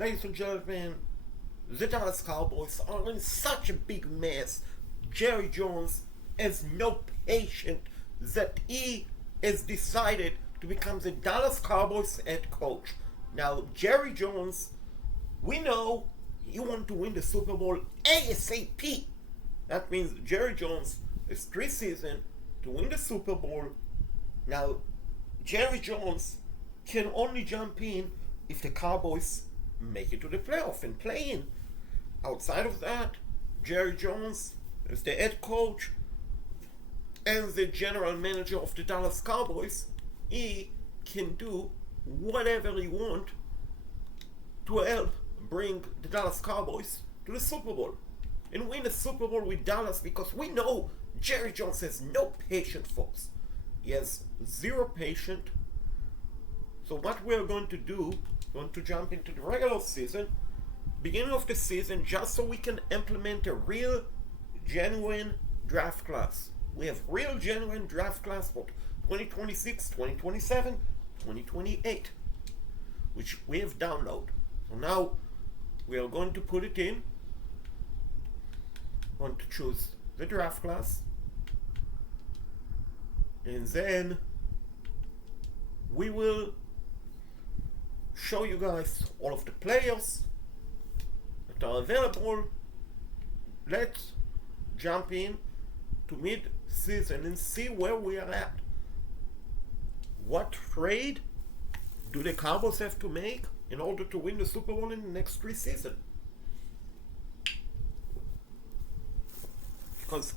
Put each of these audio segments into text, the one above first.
Ladies and gentlemen, the Dallas Cowboys are in such a big mess. Jerry Jones has no patience that he has decided to become the Dallas Cowboys head coach. Now, Jerry Jones, we know he wants to win the Super Bowl ASAP. That means Jerry Jones has 3 seasons to win the Super Bowl. Now, Jerry Jones can only jump in if the Cowboys make it to the playoff and play in. Outside of that, Jerry Jones is the head coach and the general manager of the Dallas Cowboys. He can do whatever he wants to help bring the Dallas Cowboys to the Super Bowl and win the Super Bowl with Dallas, because we know Jerry Jones has no patience, folks. He has zero patience. So what we're going to do, we're going to jump into the regular season, beginning of the season, just so we can implement a real, genuine draft class. We have real, genuine draft class for 2026, 2027, 2028, which we have downloaded. So now we are going to put it in. We're going to choose the draft class, and then we will show you guys all of the players that are available. Let's jump in to mid-season and see where we are at. What trade do the Cowboys have to make in order to win the Super Bowl in the next 3 seasons? Because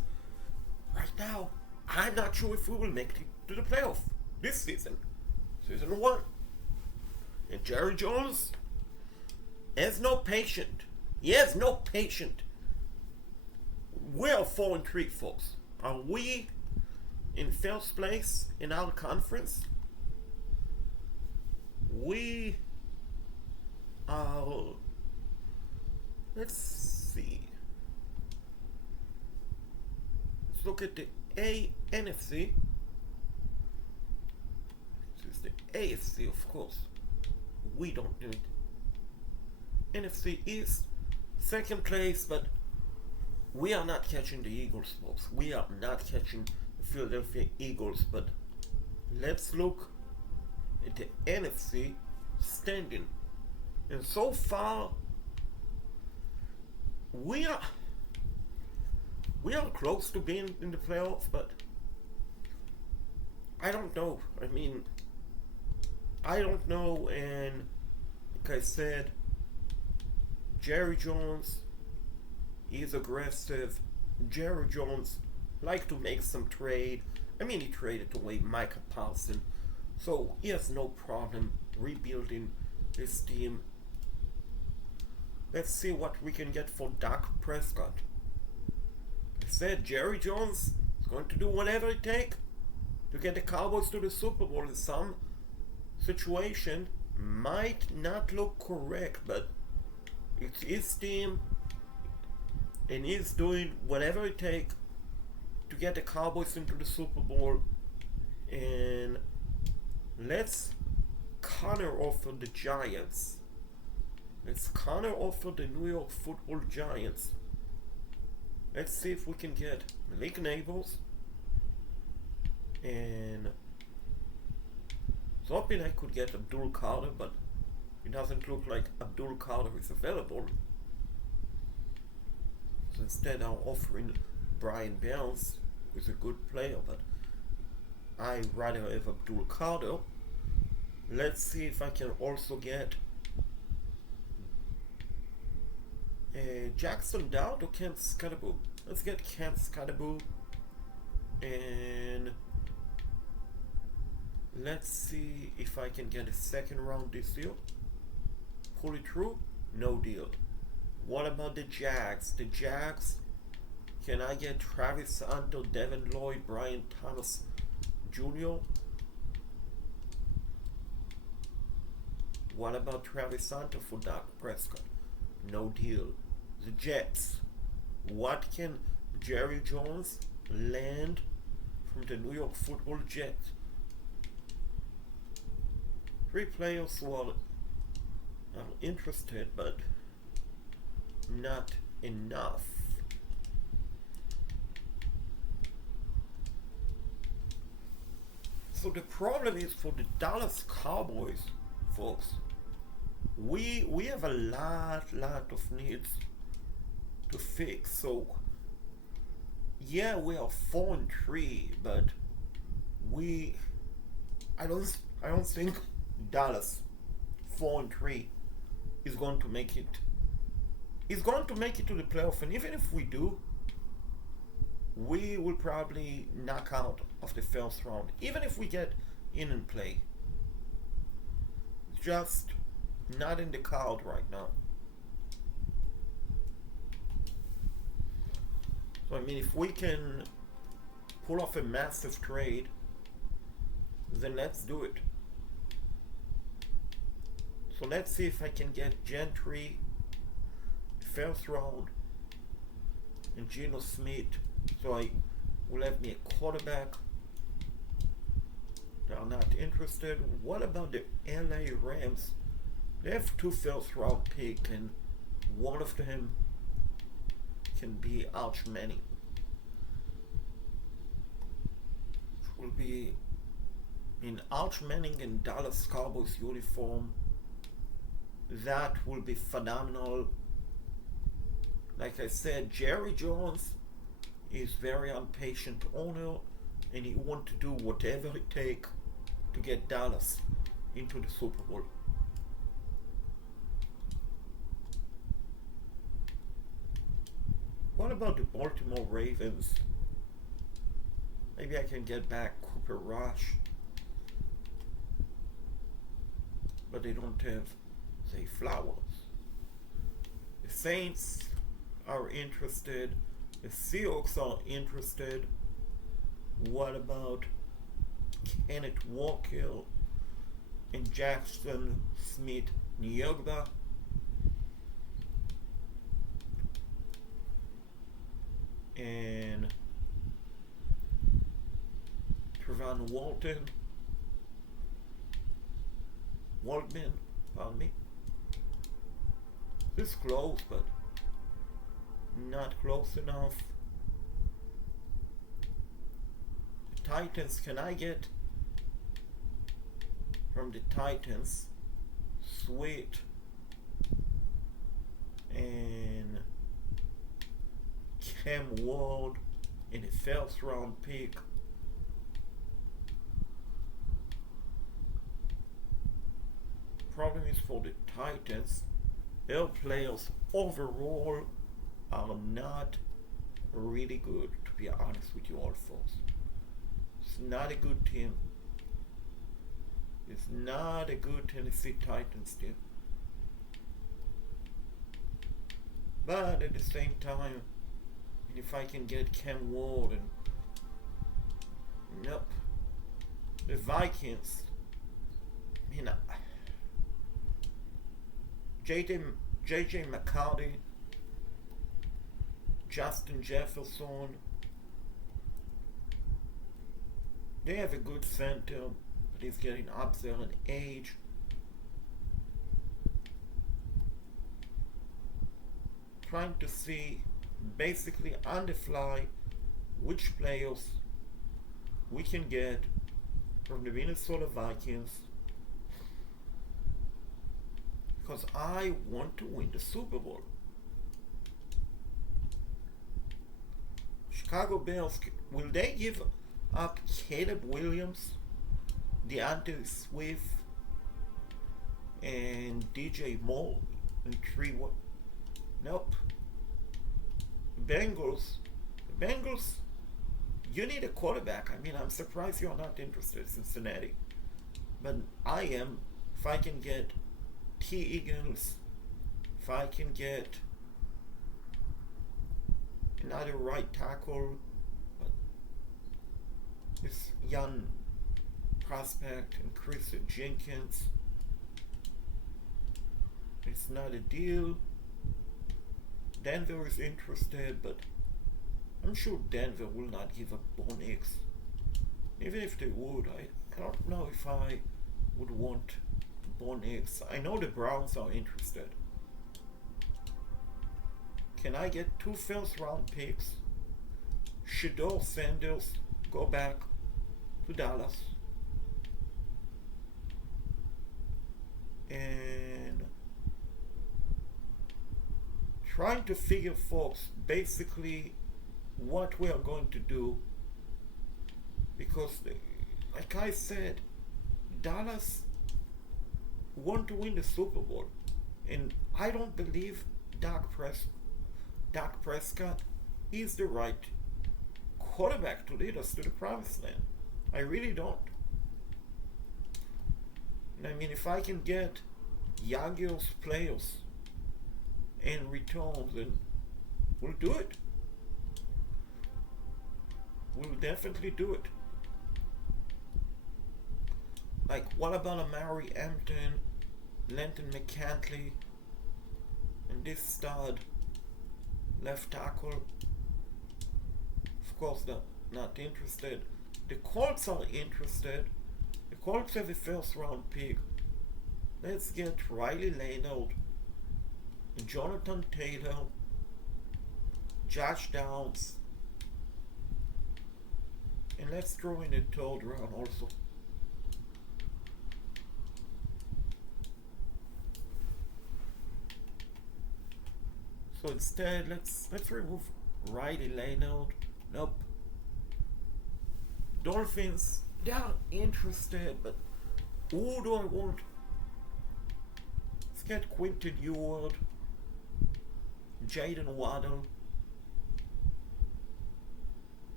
right now, I'm not sure if we will make it to the playoff this season. Season 1. And Jerry Jones has no patience. He has no patience. We are 4-3, folks. Are we in first place in our conference? We are. Let's see. Let's look at the NFC. This is the AFC, of course. We don't do it. NFC is second place, but we are not catching the Eagles, folks. We are not catching the Philadelphia Eagles, but let's look at the NFC standing. And so far, we are close to being in the playoffs, but I don't know. I don't know, and like I said, Jerry Jones is aggressive. Jerry Jones like to make some trade. He traded away Micah Parsons, so he has no problem rebuilding this team. Let's see what we can get for Dak Prescott. I said Jerry Jones is going to do whatever it takes to get the Cowboys to the Super Bowl. In some situation might not look correct, but it's his team, and he's doing whatever it takes to get the Cowboys into the Super Bowl. And let's counter offer the Giants. Let's counter offer the New York Football Giants. Let's see if we can get Malik Neighbors, and I was hoping I could get Abdul Carter, but it doesn't look like Abdul Carter is available. So instead I'm offering Brian Barnes, who's a good player, but I rather have Abdul Carter. Let's see if I can also get Jackson Dowd or Kent Scudaboo. Let's get Kent Scudaboo, and let's see if I can get a second round this year. Pull it through? No deal. What about the Jags? The Jags, can I get Travis Hunter, Devin Lloyd, Brian Thomas Jr.? What about Travis Hunter for Dak Prescott? No deal. The Jets, what can Jerry Jones land from the New York Football Jets? 3 players who are are interested, but not enough. So the problem is for the Dallas Cowboys, folks. We have a lot of needs to fix. So yeah, we are 4-3, but we I don't think Dallas 4-3 is going to make it. Is going to make it to the playoff, and even if we do, we will probably knock out of the first round. Even if we get in and play, just not in the card right now. So I mean, if we can pull off a massive trade, then let's do it. So let's see if I can get Gentry first round and Geno Smith. So I will have me a quarterback. They are not interested. What about the LA Rams? They have 2 first round picks, and one of them can be Arch Manning. Which will be in Arch Manning and Dallas Cowboys uniform. That will be phenomenal. Like I said, Jerry Jones is very impatient owner, and he wants to do whatever it takes to get Dallas into the Super Bowl. What about the Baltimore Ravens? Maybe I can get back Cooper Rush, but they don't have, say, Flowers. The Saints are interested. The Seahawks are interested. What about Kenneth Walker and Jackson Smith Njigba? And Trevon Waldman, pardon me. This is close, but not close enough. The Titans, can I get from the Titans Sweet and Cam Ward in a first round pick? Problem is for the Titans, their players overall are not really good, to be honest with you all folks. It's not a good team. It's not a good Tennessee Titans team. But at the same time, if I can get Cam Ward and nope. The Vikings, you know, JJ McCarthy, Justin Jefferson, they have a good center, but he's getting up there in age. Trying to see basically on the fly which players we can get from the Minnesota Vikings, because I want to win the Super Bowl. Chicago Bears, will they give up Caleb Williams, DeAndre Swift, and DJ Moore in 3-1? Nope. Bengals, you need a quarterback. I mean, I'm surprised you're not interested, Cincinnati. But I am. If I can get T. Eagles, if I can get another right tackle, this young prospect, and Chris Jenkins, it's not a deal. Denver is interested, but I'm sure Denver will not give up Bo Nix. Even if they would, I don't know if I would want Bo Nix. I know the Browns are interested. Can I get 2 first round picks? Shedeur Sanders go back to Dallas. And trying to figure, folks, basically what we are going to do, because like I said, Dallas want to win the Super Bowl, and I don't believe Dak Prescott is the right quarterback to lead us to the promised land. I really don't. And I mean, if I can get younger players and returns, then we'll do it. We'll definitely do it. Like, what about Amari Hampton, Lenton McCantley, and this stud left tackle? Of course, not interested. The Colts are interested. The Colts have a first round pick. Let's get Riley Leonard, Jonathan Taylor, Josh Downs, and let's throw in a third round also. So instead, let's remove Riley Leonard. Nope. Dolphins, they are interested, but who do I want? Let's get Quinton Eward, Jaden Waddle,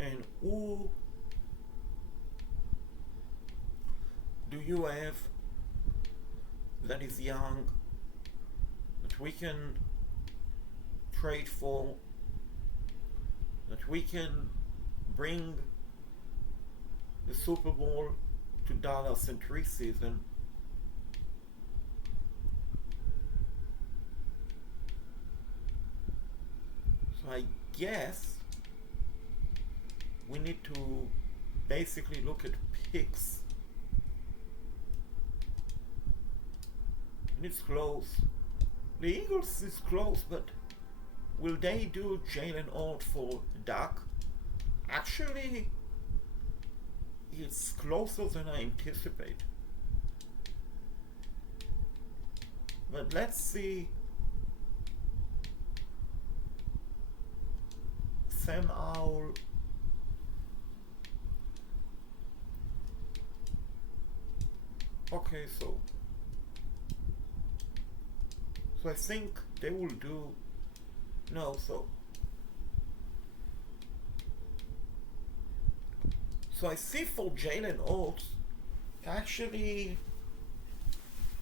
and who do you have that is young that we can trade for, that we can bring the Super Bowl to Dallas in 3 seasons? So I guess we need to basically look at picks. And it's close. The Eagles is close, but will they do Jalen Hurts for Dak? Actually, it's closer than I anticipate. But let's see. Sam Howell. Okay, so I think they will do. No, so I see for Jalen Hurts actually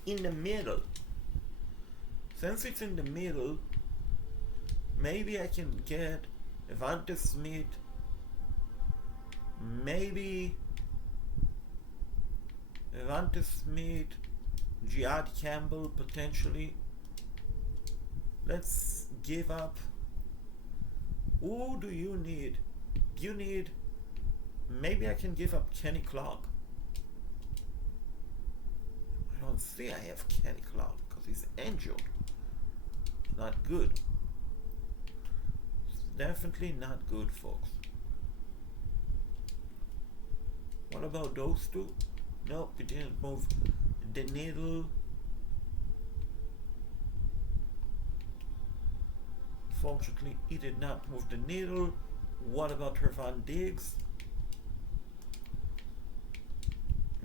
in the middle. Since it's in the middle, maybe I can get Devonta Smith, Jihad Campbell potentially. Let's give up. Who do you need? You need. Maybe I can give up Kenny Clark. I don't see I have Kenny Clark because he's injured. Not good. It's definitely not good, folks. What about those two? Nope, we didn't move the needle. Fortunately, he did not move the needle. What about Trevon Diggs?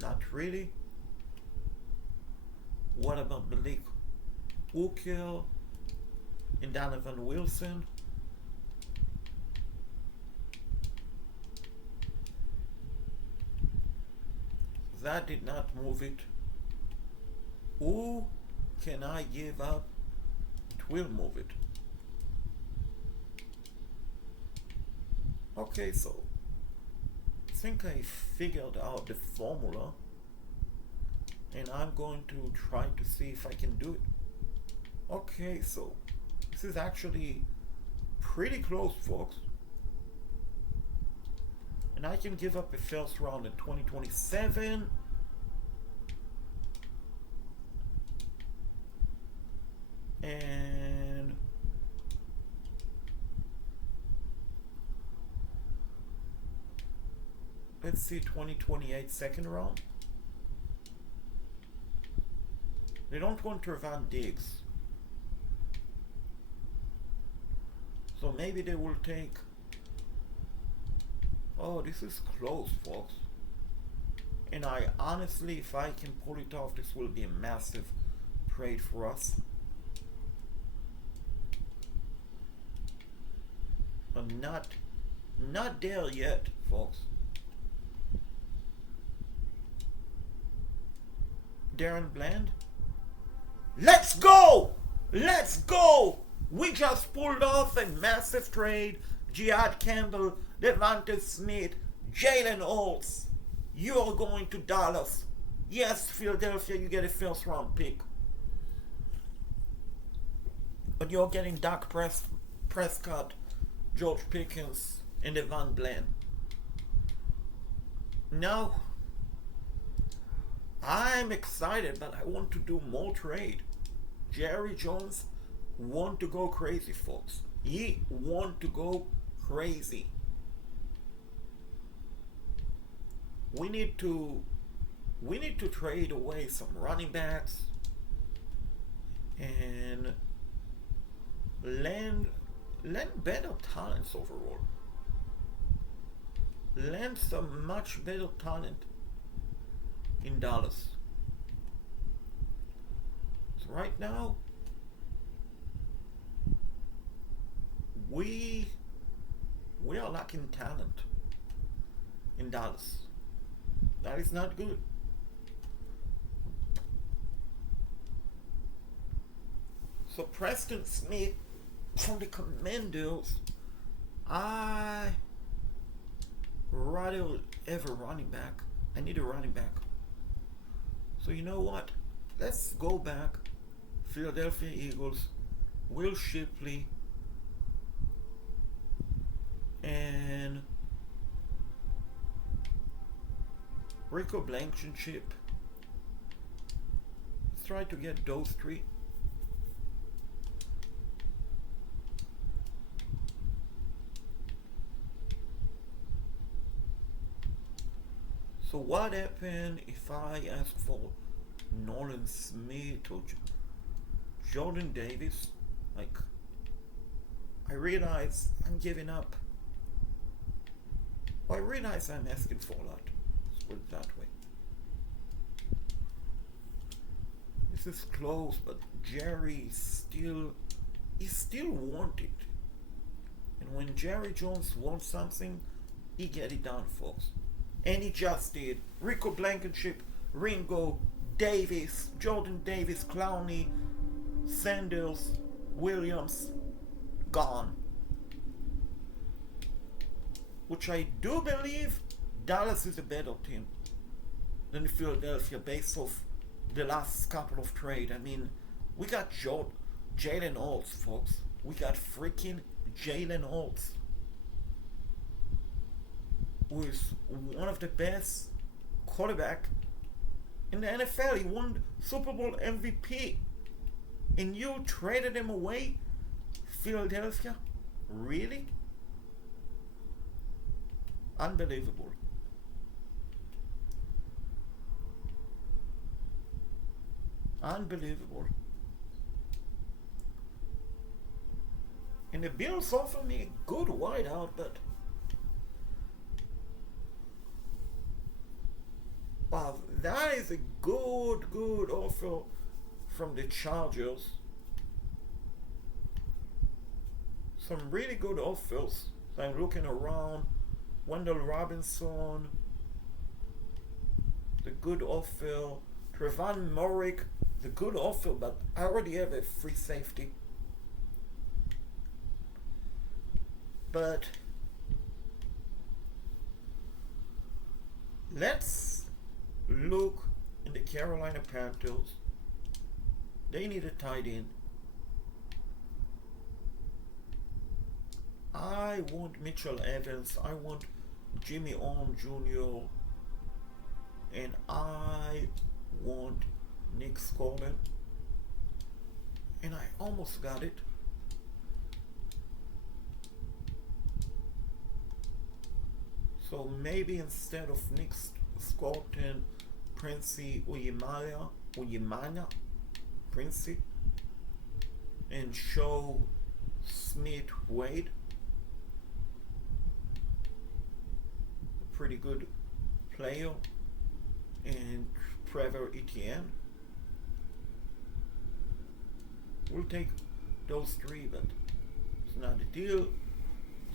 Not really. What about Malik Hooker and Donovan Wilson? That did not move it. Who can I give up? It will move it. Okay, so I think I figured out the formula, and I'm going to try to see if I can do it. Okay, so this is actually pretty close, folks. And I can give up a first round in 2027. And let's see, 2028 second round. They don't want Trevon Diggs. So maybe they will take... Oh, this is close, folks. And I honestly, if I can pull it off, this will be a massive trade for us. But not there yet, folks. Darren Bland. Let's go! Let's go! We just pulled off a massive trade. Jihad Campbell, Devonta Smith, Jalen Hurts. You are going to Dallas. Yes, Philadelphia, you get a first round pick. But you're getting Dak Prescott, George Pickens, and Devon Bland. Now, I'm excited, but I want to do more trade. Jerry Jones want to go crazy, folks. He want to go crazy. We need to trade away some running backs and land better talents overall. Land some much better talent in Dallas. So right now, we are lacking talent in Dallas. That is not good. So Preston Smith from the Commanders, I rather have a running back. I need a running back. So you know what? Let's go back. Philadelphia Eagles, Will Shipley, and Rico Blankenship. Let's try to get those three. So what happened if I ask for Nolan Smith or Jordan Davis? Like, I realize I'm giving up. Well, I realize I'm asking for a lot. Let's put it that way. This is close, but Jerry still want it. And when Jerry Jones wants something, he get it done, folks. And he just did. Rico Blankenship, Ringo, Davis, Jordan Davis, Clowney, Sanders, Williams, gone. Which I do believe Dallas is a better team than Philadelphia based off the last couple of trades. I mean, we got Jalen Hurts, folks. We got freaking Jalen Hurts, who is one of the best quarterback in the NFL. He won Super Bowl MVP. And you traded him away? Philadelphia? Really? Unbelievable. Unbelievable. And the Bills offer me a good wideout, but wow, that is a good offer from the Chargers. Some really good offers. So I'm looking around. Wendell Robinson, the good offer. Trevon Morrick, the good offer, but I already have a free safety. But let's look in the Carolina Panthers. They need a tight end. I want Mitchell Evans. I want Jimmy Orm Jr. And I want Nick Scotland. And I almost got it. So maybe instead of Nick Scotton, Princey Uyemana, Princey, and show Smith Wade, a pretty good player, and Trevor Etienne. We'll take those three, but it's not a deal,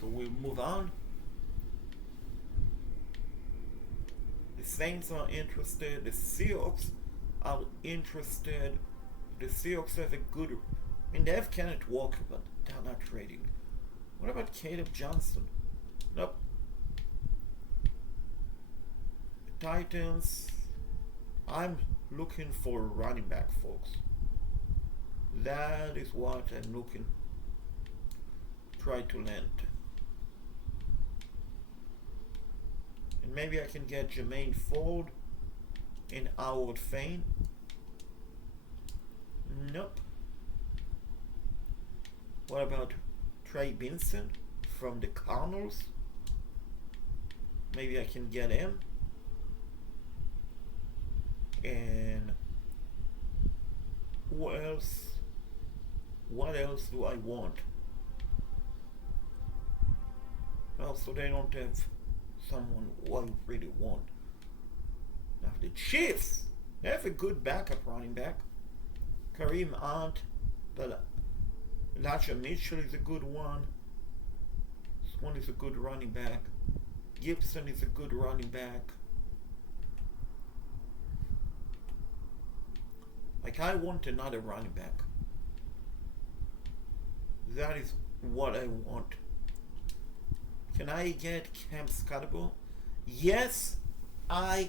so we'll move on. The Saints are interested, the Seahawks are interested. The Seahawks have a good, they have Kenneth Walker, but they're not trading. What about Caleb Johnson? Nope. The Titans, I'm looking for a running back, folks. That is what I'm looking, try to land. And maybe I can get Jermaine Ford and Howard Fane. Nope. What about Trey Benson from the Cardinals? Maybe I can get him. And who else? What else do I want? Well, so they don't have someone who I really want. Now the Chiefs, they have a good backup running back. Kareem Hunt, but Elijah Mitchell is a good one. This one is a good running back. Gibson is a good running back. Like, I want another running back. That is what I want. Can I get Cam Scottaboo? Yes, I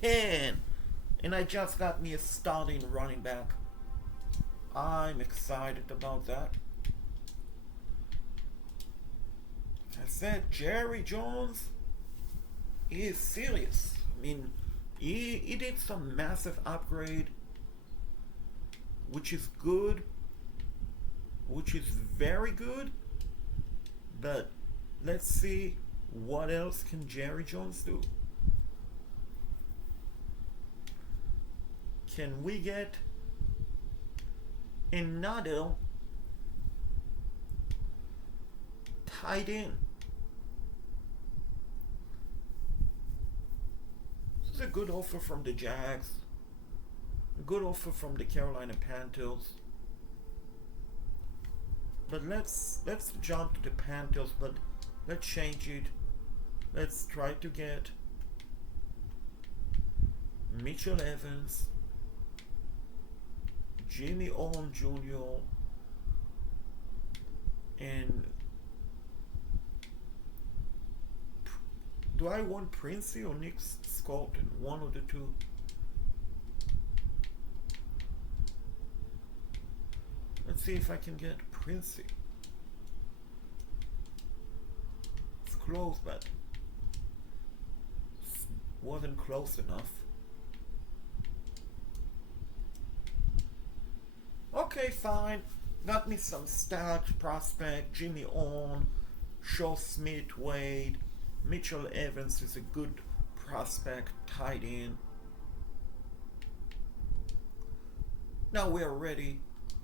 can. And I just got me a starting running back. I'm excited about that. I said Jerry Jones is serious. I mean, he did some massive upgrade, which is good, which is very good, but let's see what else can Jerry Jones do. Can we get another tight end? This is a good offer from the Jags, a good offer from the Carolina Panthers. But let's jump to the Panthers, but let's change it. Let's try to get Mitchell Evans, Jimmy Owen Jr., and do I want Princey or Nick Scotton? One of the two. Let's see if I can get Princey. It's close, but wasn't close enough. Okay, fine. Got me some stat prospect. Jimmy Owen, Shaw Smith Wade, Mitchell Evans is a good prospect, tight end. Now we are ready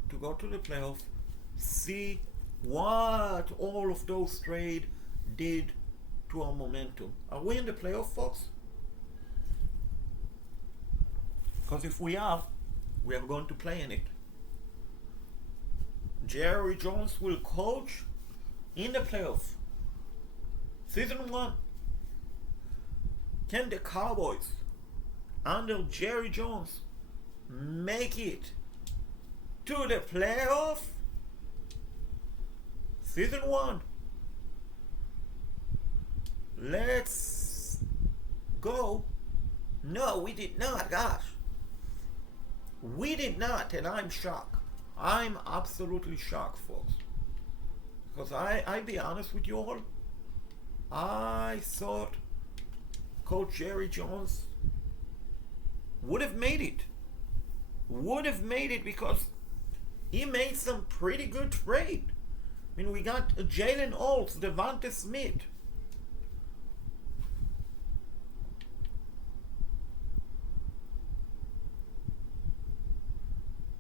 to go to the playoff, see what all of those trades did to our momentum. Are we in the playoff, folks? Because if we are going to play in it. Jerry Jones will coach in the playoff. Season 1. Can the Cowboys under Jerry Jones make it to the playoff? Season 1. Let's go. No, we did not, gosh. We did not, and I'm shocked. I'm absolutely shocked, folks. Because I be honest with you all, I thought Coach Jerry Jones would have made it. Would have made it because he made some pretty good trade. I mean, we got Jalen Hurts, Devonta Smith.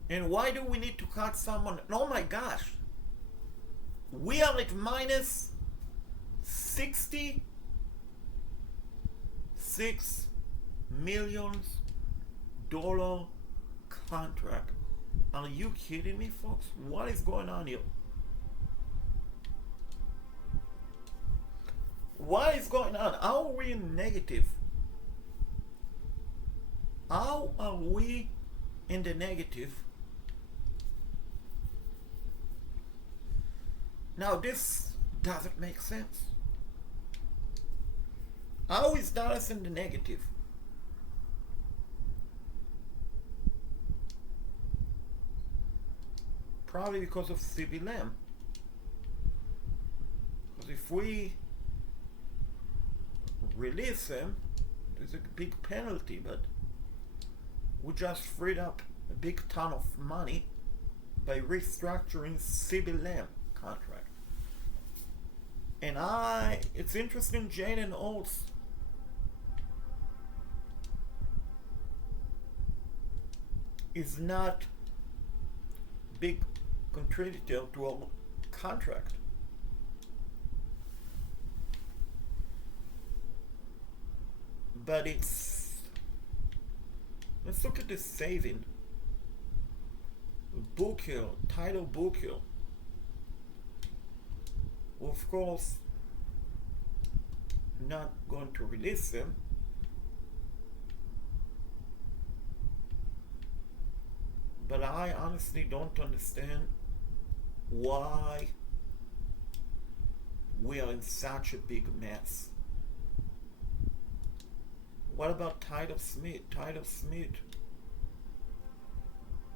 And why do we need to cut someone? Oh my gosh. We are at minus $66 million contract. Are you kidding me, folks? What is going on here? What is going on? How are we in negative? How are we in the negative? Now this doesn't make sense. How is Dallas in the negative? Probably because of CeeDee Lamb. Because if we release him, there's a big penalty, but we just freed up a big ton of money by restructuring CeeDee Lamb contract. And it's interesting, Jalen Hurts is not big contributor to our contract. But let's look at the saving. Booker, Tyler Booker. Of course, not going to release him. But I honestly don't understand why we are in such a big mess. What about Tyler Smith?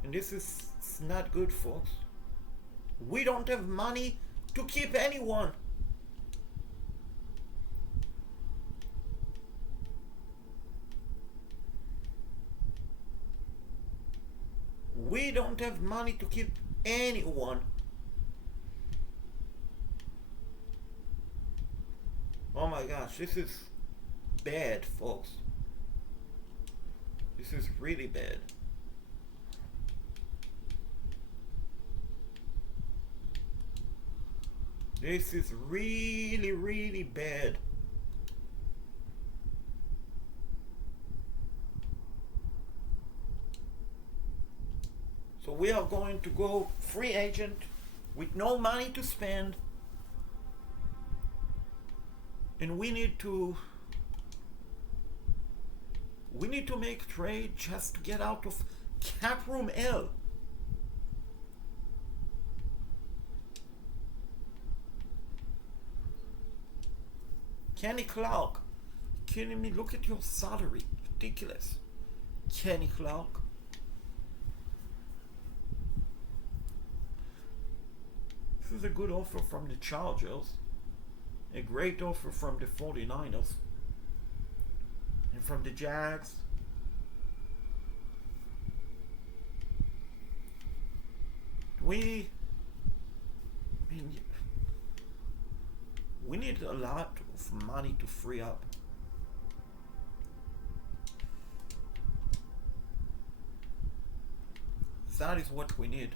And this is not good, folks. We don't have money to keep anyone. We don't have money to keep anyone. Oh my gosh, this is bad, folks. This is really bad. This is really, really bad. So we are going to go free agent with no money to spend. And we need to make trade just to get out of cap room L. Kenny Clark, kidding me? Look at your salary, ridiculous. Kenny Clark. This is a good offer from the Chargers, a great offer from the 49ers, and from the Jags. We need a lot of money to free up. That is what we need.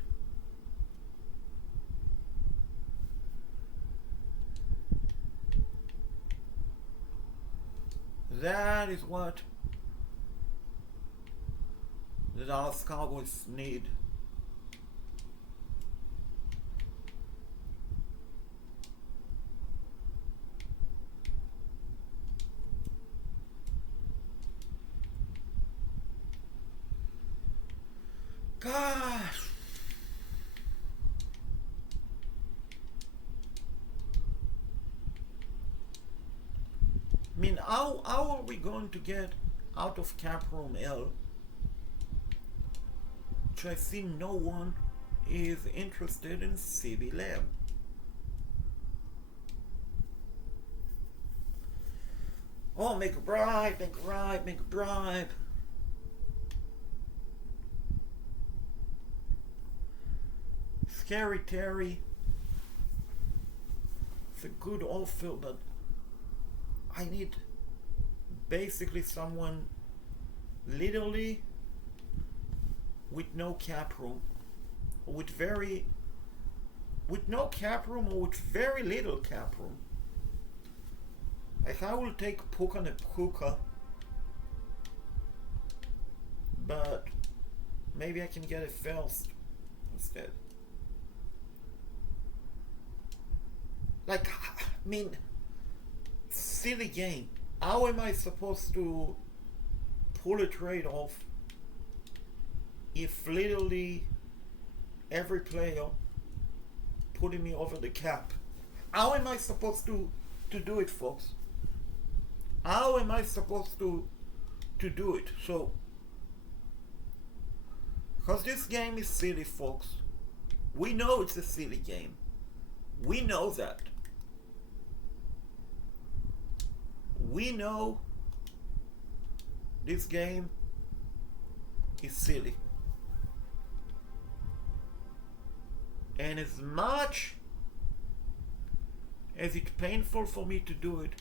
That is what the Dallas Cowboys need. Gosh. I mean, how are we going to get out of cap room L? Which I see no one is interested in CeeDee Lamb. Oh, make a bribe. Scary Terry. It's a good outfield, but I need basically someone literally with no cap room, with no cap room, or with very little cap room. Like, I will take Puka and Puka, but maybe I can get it first instead. Like, I mean, silly game. How am I supposed to pull a trade off if literally every player putting me over the cap? How am I supposed to do it, folks? How am I supposed to do it? So, because this game is silly, folks. We know it's a silly game. We know that. We know this game is silly. And as much as it's painful for me to do it,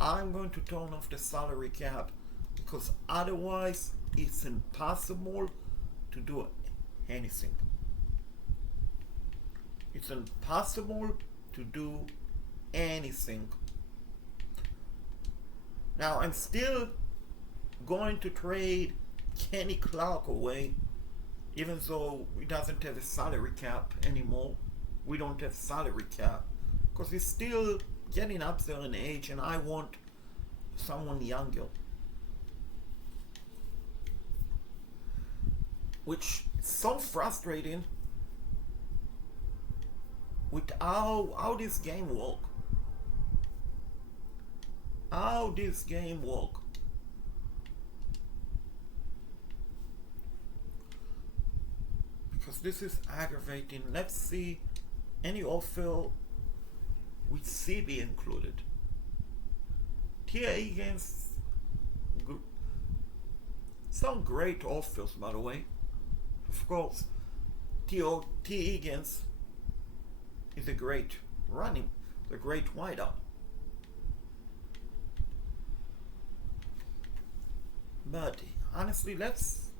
I'm going to turn off the salary cap, because otherwise it's impossible to do anything. It's impossible to do anything. Now, I'm still going to trade Kenny Clark away, even though he doesn't have a salary cap anymore. We don't have salary cap, because he's still getting up there in age, and I want someone younger. Which is so frustrating with how this game works. How this game works. Because this is aggravating. Let's see any offer with CB included. TA against some great offers, by the way. Of course, T. Higgins is a great wideout. But honestly, let's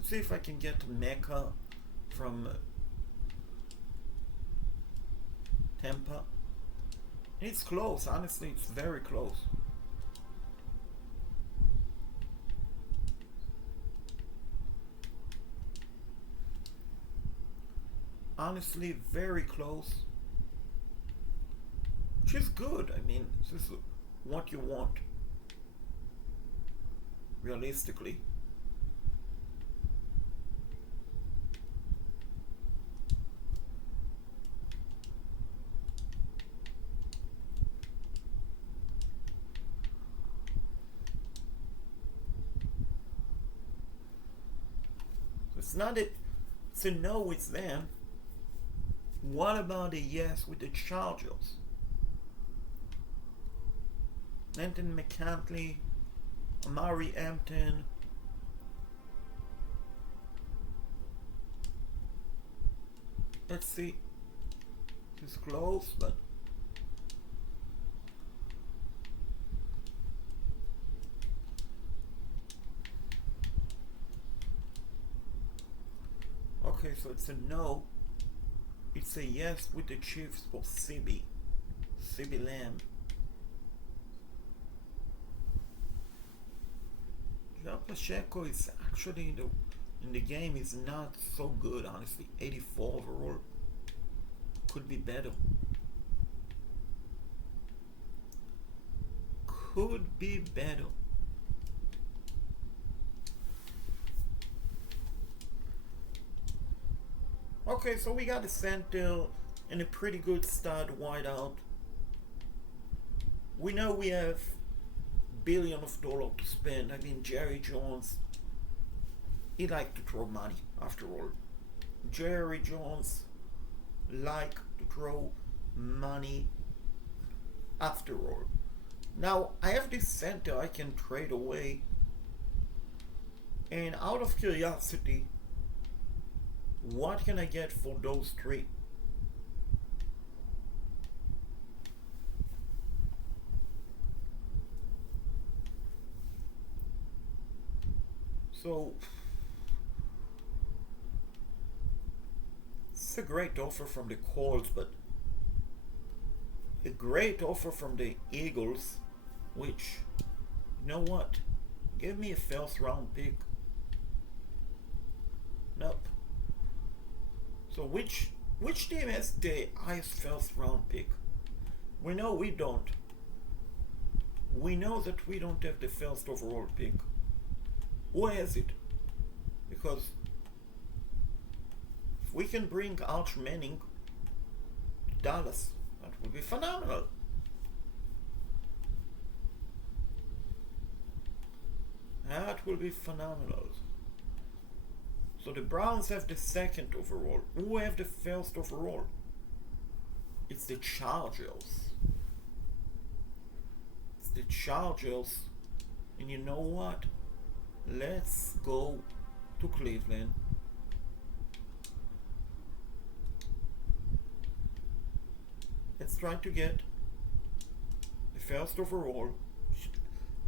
see if I can get Mecca from Tampa. It's close, honestly, it's very close. Honestly, very close. Which is good. I mean, this is what you want, realistically. It's not a, it's a no with them. What about a yes with the Chargers? Linton McCantley, Amari Hampton. Let's see. It's close, but okay, so it's a no. It's a yes with the Chiefs for CB Lamb. Joe Pacheco is actually in the game is not so good, honestly. 84 overall. Could be better. Could be better. Okay, so we got a center and a pretty good stud wideout. We know we have billions of dollars to spend. I mean, Jerry Jones, he liked to throw money, after all. Jerry Jones liked to throw money, after all. Now, I have this center I can trade away. And out of curiosity, What can I get for those three? So it's a great offer from the Colts, but a great offer from the Eagles, which, you know what? Give me a first round pick. Nope. So which team has the highest first round pick? We know we don't. We know that we don't have the first overall pick. Who has it? Because if we can bring Arch Manning to Dallas, that would be phenomenal. That will be phenomenal. So the Browns have the second overall. Who have the first overall? It's the Chargers. It's the Chargers. And you know what? Let's go to Cleveland. Let's try to get the first overall.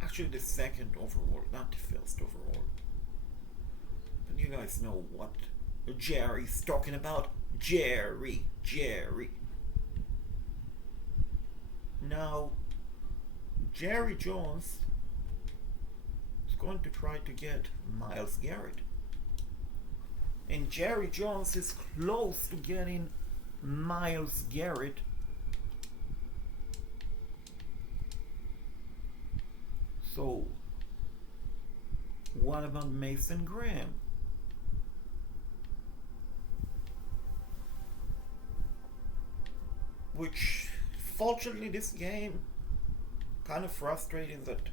Actually, the second overall, not the first overall. But you guys know what Jerry's talking about. Jerry. Now, Jerry Jones is going to try to get Myles Garrett. And Jerry Jones is close to getting Myles Garrett. So, what about Mason Graham? Which, fortunately, this game kind of frustrating that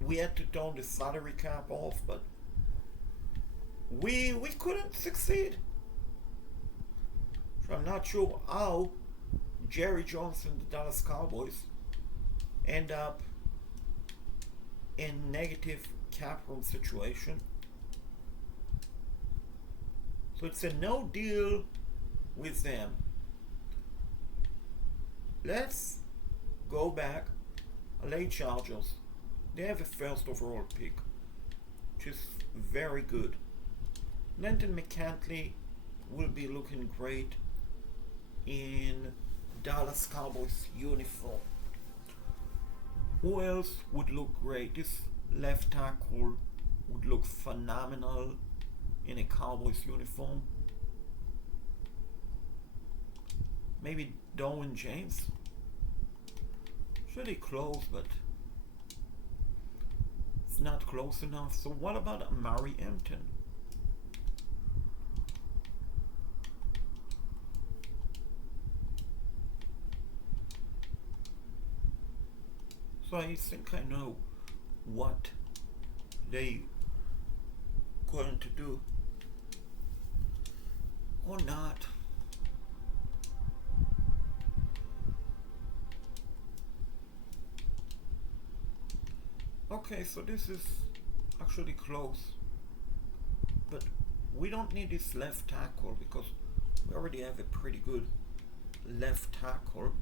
we had to turn the salary cap off, but we couldn't succeed. So I'm not sure how Jerry Jones and the Dallas Cowboys end up in negative cap room situation. So it's a no deal with them. Let's go back. LA Chargers. They have a first overall pick, which is very good. Landon McCantley will be looking great in Dallas Cowboys uniform. Who else would look great? This left tackle would look phenomenal in a Cowboys uniform. Maybe Derwin James. Pretty close, but it's not close enough. So what about Amari Hampton? So I think I know what they going to do or not. Okay, so this is actually close, but we don't need this left tackle because we already have a pretty good left tackle.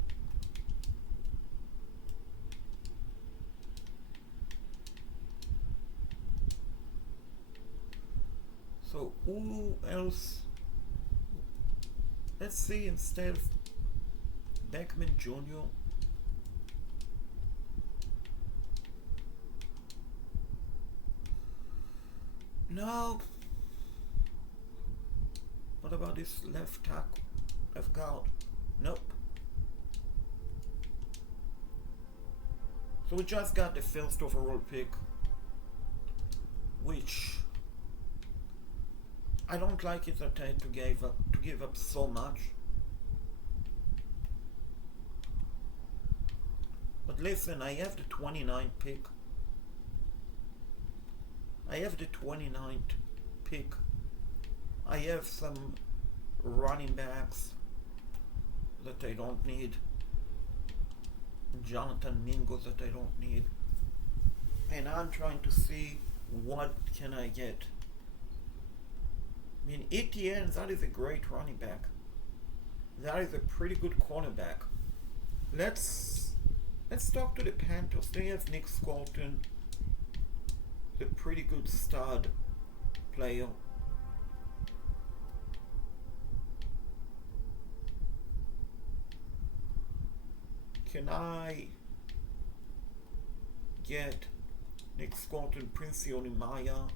So who else? Let's see, instead of Beckman Jr. No. What about this left tackle? Left guard? Nope. So we just got the first overall pick, which I don't like it that I had to give up so much. But listen, I have the 29th pick. I have the 29th pick. I have some running backs that I don't need. Jonathan Mingo that I don't need. And I'm trying to see what can I get. I mean, Etienne, that is a great running back. That is a pretty good cornerback. Let's talk to the Panthers. They have Nick Scotton, the pretty good stud player. Can I get Nick Scotton, Prince Onimaya,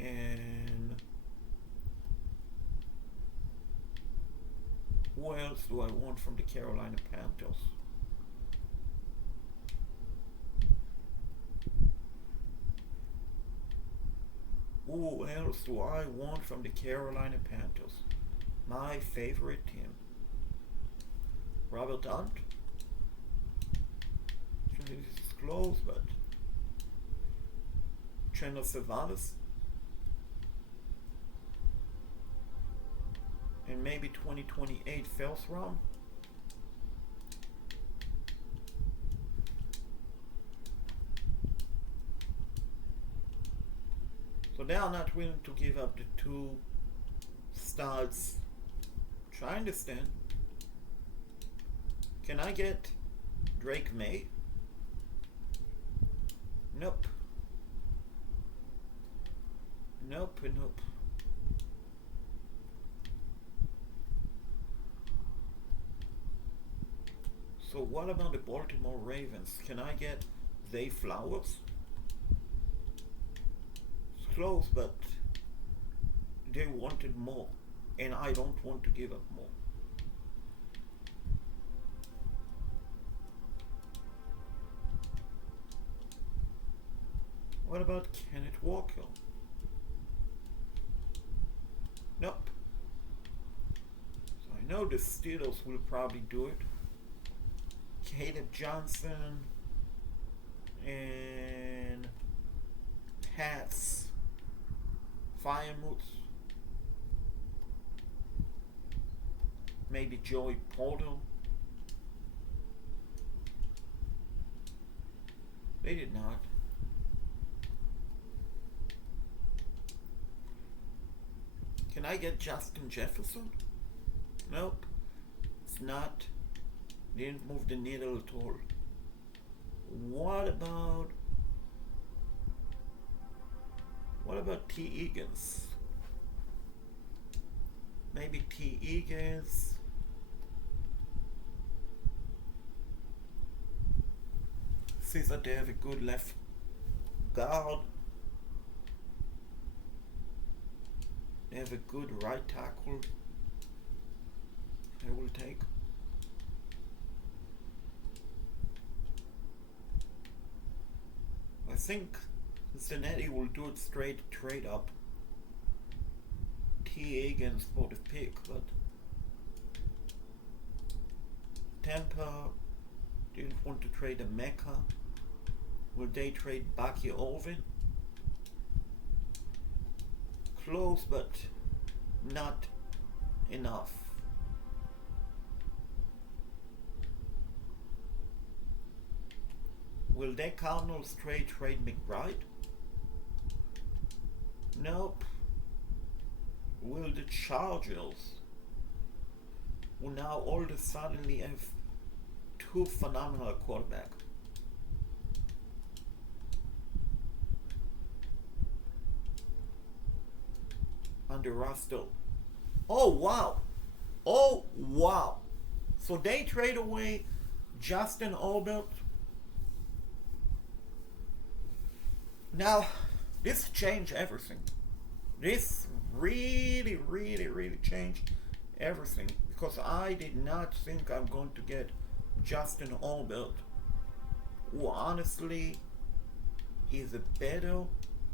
and who else do I want from the Carolina Panthers? Who else do I want from the Carolina Panthers? My favorite team. Robert Hunt. This is close, but Chandler Savalas. And maybe 2028 first round. So they are not willing to give up the two studs, which I understand. Can I get Drake May? Nope. Nope. So what about the Baltimore Ravens? Can I get Zay Flowers? It's close, but they wanted more, and I don't want to give up more. What about Kenneth Walker? Nope. So I know the Steelers will probably do it. Caleb Johnson and Pats Firemouth. Maybe Joey Porter. They did not. Can I get Justin Jefferson? Nope. It's not. Didn't move the needle at all. What about T. Higgins? Maybe T. Higgins. Seems that they have a good left guard. They have a good right tackle. I will take. I think Cincinnati will do it straight trade up. T. Higgins for the pick, but Tampa didn't want to trade a Mecca. Will they trade Bucky Orvin? Close, but not enough. Will the Cardinals trade McBride? Nope. Will the Chargers, who now all of a sudden have two phenomenal quarterbacks? On the roster. Oh wow. So they trade away Justin Albert. Now, this changed everything. This really changed everything, because I did not think I'm going to get Justin Albert, who honestly is a better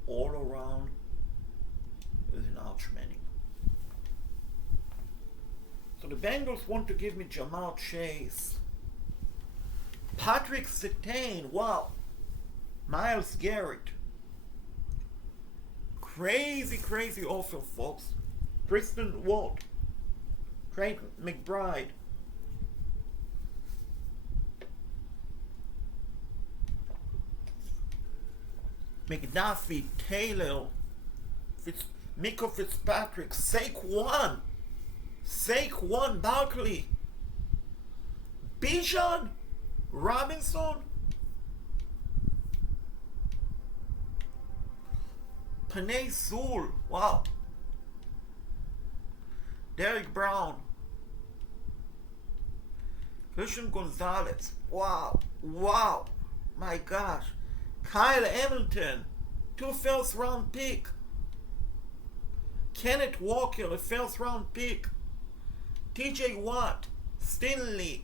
all-around than Arch Manning. So the Bengals want to give me Jamar Chase, Patrick Surtain, wow, Myles Garrett. Crazy offer, folks. Kristen Walt, Trey McBride, McDuffie, Taylor, Miko Fitzpatrick, Saquon Barkley, Bijan Robinson, Panay Sewell, wow, Derek Brown, Christian Gonzalez, wow, my gosh, Kyle Hamilton, 2 first round pick, Kenneth Walker, a first round pick, TJ Watt, Stinley,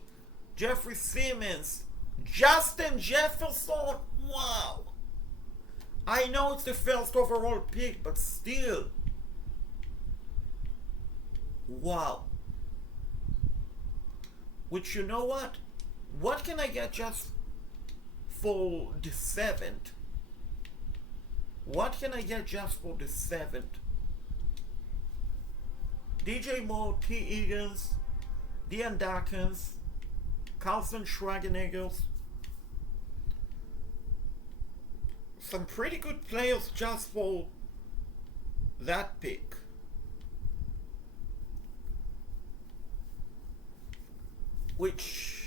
Jeffrey Simmons, Justin Jefferson, wow. I know it's the first overall pick, but still, wow. Which, you know what? What can I get just for the 7th? What can I get just for the 7th? DJ Moore, T. Eagles, Dean Dawkins, Carlson Schwarzeneggers. Some pretty good players just for that pick. Which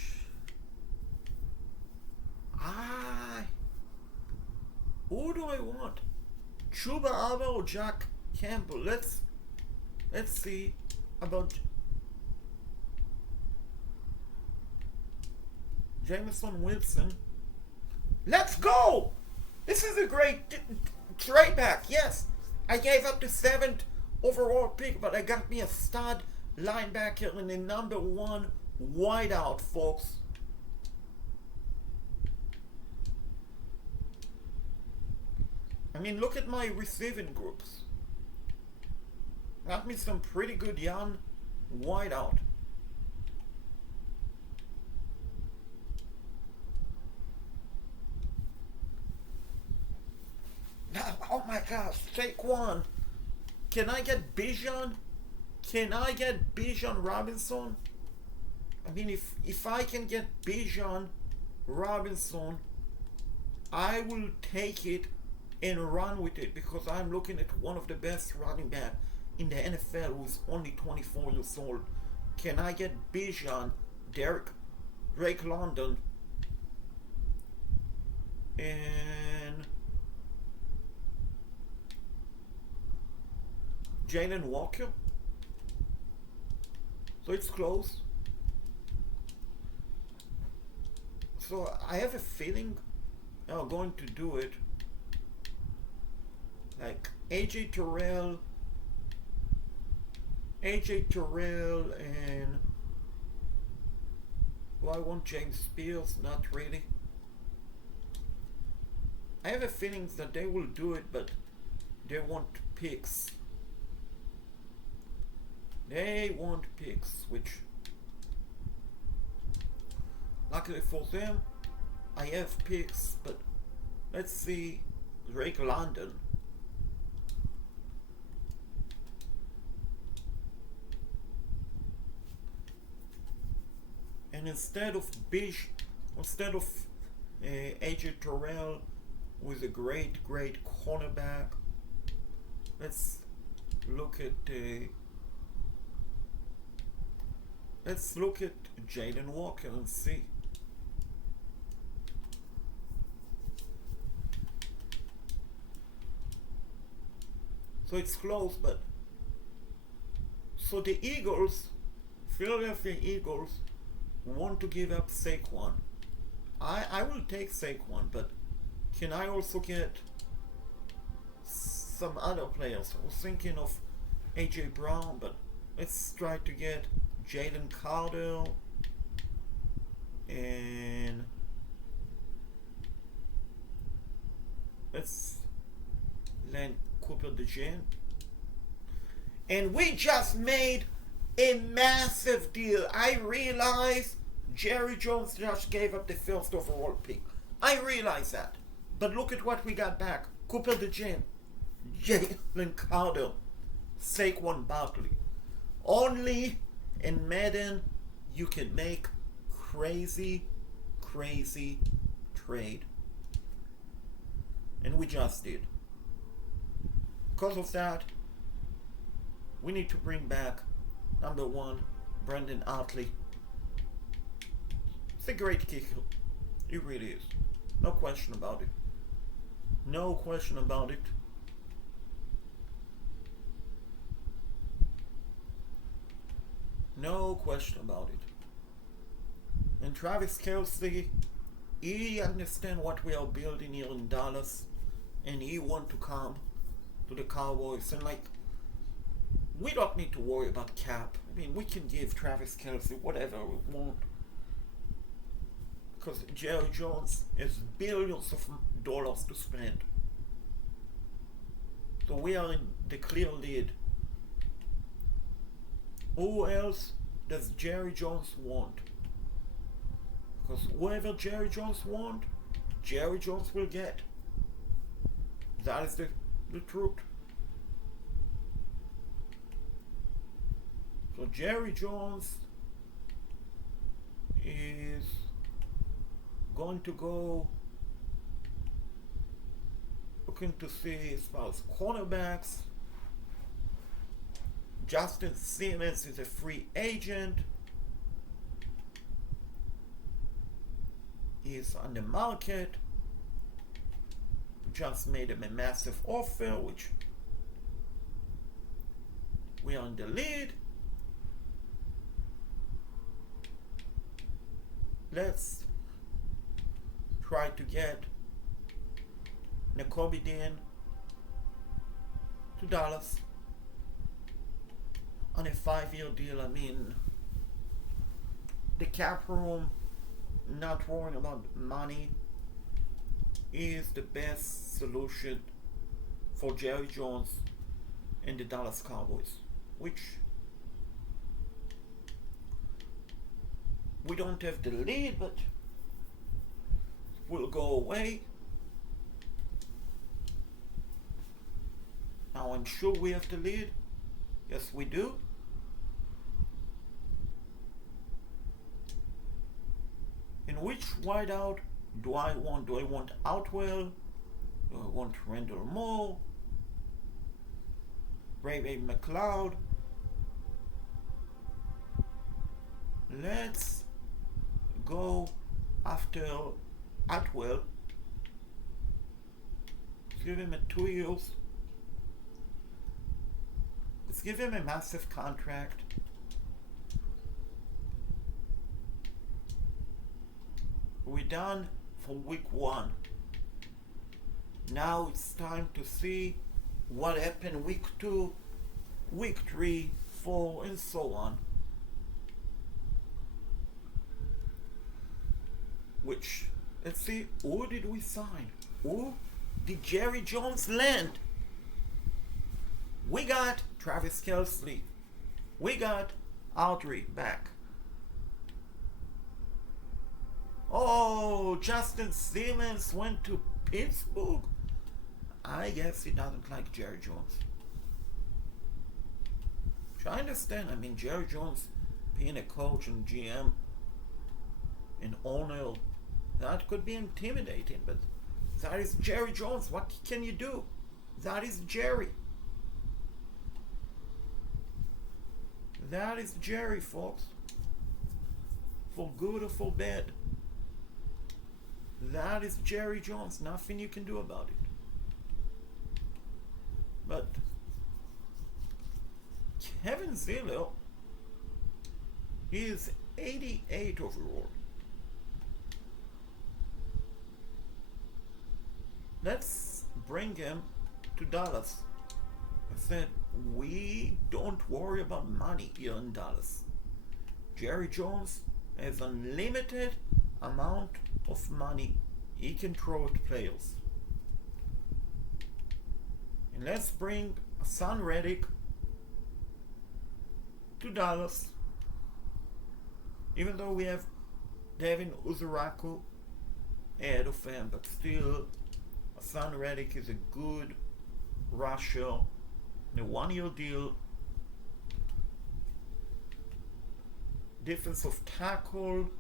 who do I want? Chuba Alba or Jack Campbell? Let's see about Jameson Wilson. Let's go! This is a great trade back. Yes, I gave up the 7th overall pick, but I got me a stud linebacker and the number 1 wideout, folks. I mean, look at my receiving groups. Got me some pretty good young wideout. Oh my gosh, Saquon. Can I get Bijan? Can I get Bijan Robinson? I mean, if I can get Bijan Robinson, I will take it and run with it, because I'm looking at one of the best running back in the NFL who's only 24 years old. Can I get Bijan, Drake London, and Jalen Walker? So it's close. So I have a feeling I'm going to do it. Like AJ Terrell, and do I want James Spears? Not really. I have a feeling that they will do it, but they want picks. They want picks, which, luckily for them, I have picks. But let's see, Drake London. And instead of AJ Terrell with a great cornerback, let's look at Jalen Walker and see. So it's close, but so the Philadelphia Eagles want to give up Saquon. I will take Saquon, but can I also get some other players? I was thinking of AJ Brown, but let's try to get Jalen Carter and let's land Cooper DeJean. And we just made a massive deal. I realize Jerry Jones just gave up the first overall pick. I realize that. But look at what we got back. Cooper DeJean, Jalen Carter, Saquon Barkley. Only in Madden you can make crazy trade. And we just did. Because of that, we need to bring back number one, Brandon Hartley. It's a great kicker. It really is. No question about it. No question about it. No question about it. And Travis Kelce, he understands what we are building here in Dallas, and he want to come to the Cowboys. And like, we don't need to worry about cap. I mean, we can give Travis Kelce whatever we want, because Jerry Jones has billions of dollars to spend. So we are in the clear lead. Who else does Jerry Jones want? Because whoever Jerry Jones wants, Jerry Jones will get. That is the truth. So Jerry Jones is going to go looking to see as far as cornerbacks. Justin Simmons is a free agent. He is on the market. We just made him a massive offer, which we are in the lead. Let's try to get Nakobe Dean to Dallas on a 5-year deal. I mean, the cap room, not worrying about money, is the best solution for Jerry Jones and the Dallas Cowboys, which we don't have the lead, but will go away. Now I'm sure we have the lead. Yes, we do. And which wideout do I want? Do I want Outwell? Do I want Randall Moore? Ray McLeod? Let's go after Atwell. Let's give him a 2 years. Let's give him a massive contract. We're done for week 1. Now it's time to see what happened week 2, week 3, 4, and so on. Which, let's see, who did we sign? Who did Jerry Jones land? We got Travis Kelce. We got Audrey back. Oh, Justin Simmons went to Pittsburgh. I guess he doesn't like Jerry Jones. Which I understand. I mean, Jerry Jones being a coach and GM and owner, that could be intimidating, but that is Jerry Jones. What can you do? That is Jerry. That is Jerry, folks. For good or for bad. That is Jerry Jones. Nothing you can do about it. But Kevin Zillow is 88 overall. Let's bring him to Dallas. I said, we don't worry about money here in Dallas. Jerry Jones has unlimited amount of money he can throw at players. And let's bring Hassan Reddick to Dallas. Even though we have Devin Uzuraku ahead of him, but still Hassan Reddick is a good rusher. A 1-year deal. Defensive tackle,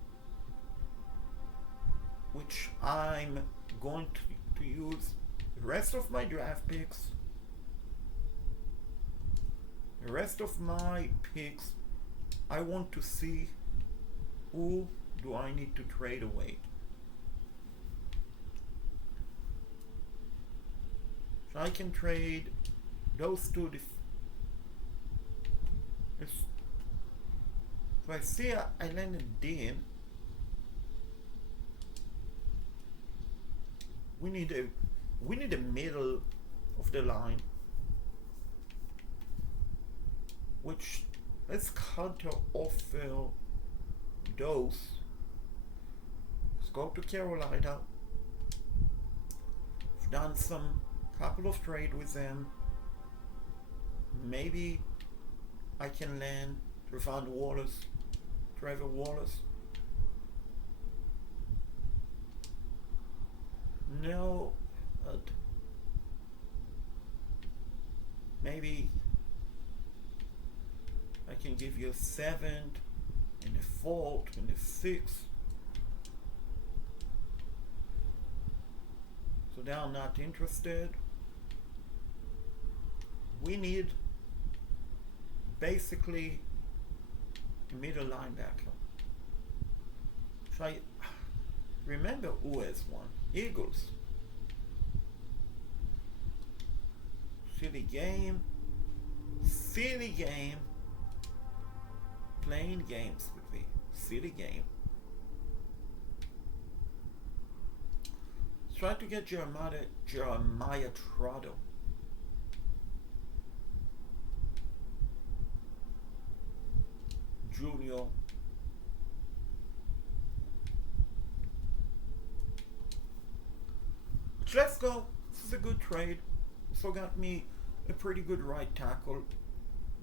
which I'm going to use the rest of my draft picks The rest of my picks, I want to see who do I need to trade away. So I can trade those two. If I see I landed in, we need a middle of the line, which let's counter offer those. Let's go to Carolina. I've done some couple of trade with them. Maybe I can land Trevor Wallace. No, but maybe I can give you a 7th and a 4th and a 6th. So they are not interested. We need basically a middle linebacker. Try. Remember who has one? Eagles. Silly game. Playing games with me. Silly game. Try to get Jeremiah Trotter. Junior. Let's go. This is a good trade. So got me a pretty good right tackle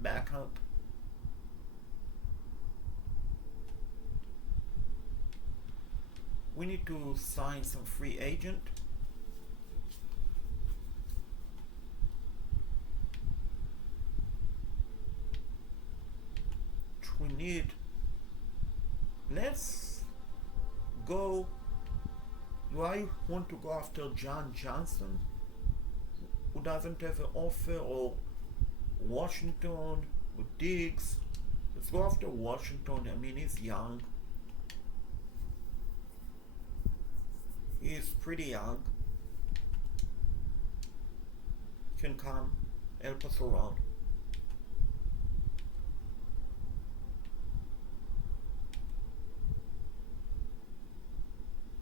backup. We need to sign some free agent. We need. Let's go. Do I want to go after John Johnson, who doesn't have an offer, or Washington, or Diggs? Let's go after Washington. I mean, he's young. He's pretty young. Can come, help us around.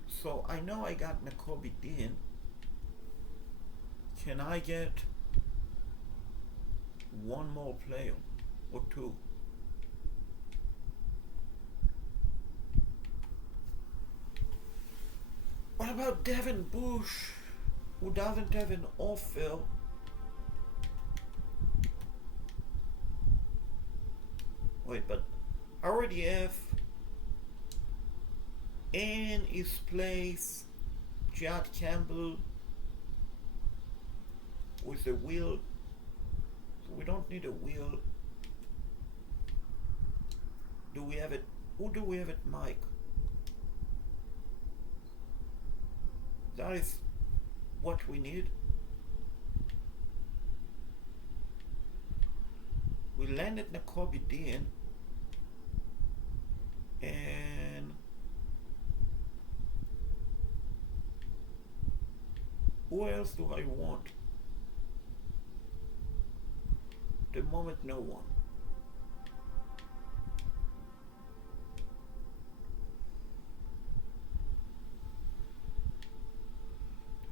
So I know I got Nakobe Dean. Can I get one more player or two? What about Devin Bush, who doesn't have an offer? Wait, but I already have in his place Chad Campbell with a wheel. So we don't need a wheel. Do we have it? Who do we have at Mike? That is what we need. We landed Nakobe Dean, and who else do I want? At the moment, no one.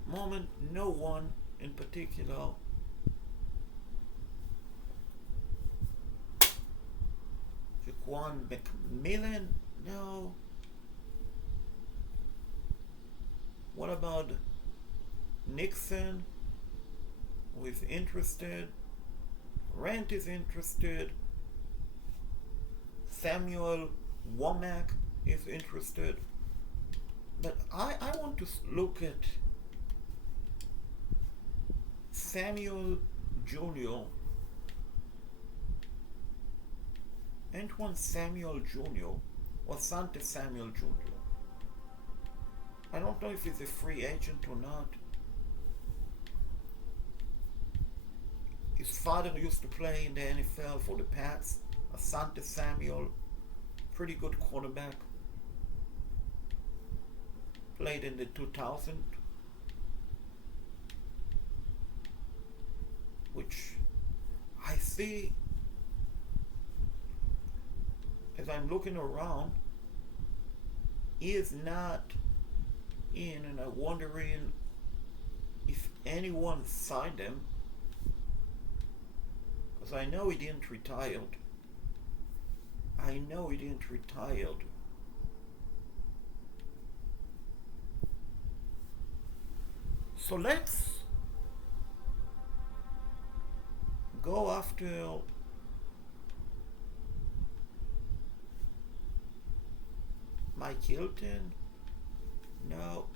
Moment, no one in particular. Jaquan McMillan, no. What about Nixon, who is interested? Rent is interested. Samuel Womack is interested. But I want to look at Samuel Jr. Antoine Samuel Jr. or Sante Samuel Jr. I don't know if he's a free agent or not. His father used to play in the NFL for the Pats. Asante Samuel, pretty good quarterback. Played in the 2000, which I see as I'm looking around, he is not in, and I'm wondering if anyone signed him, because I know he didn't retire. So let's go after Mike Hilton. No.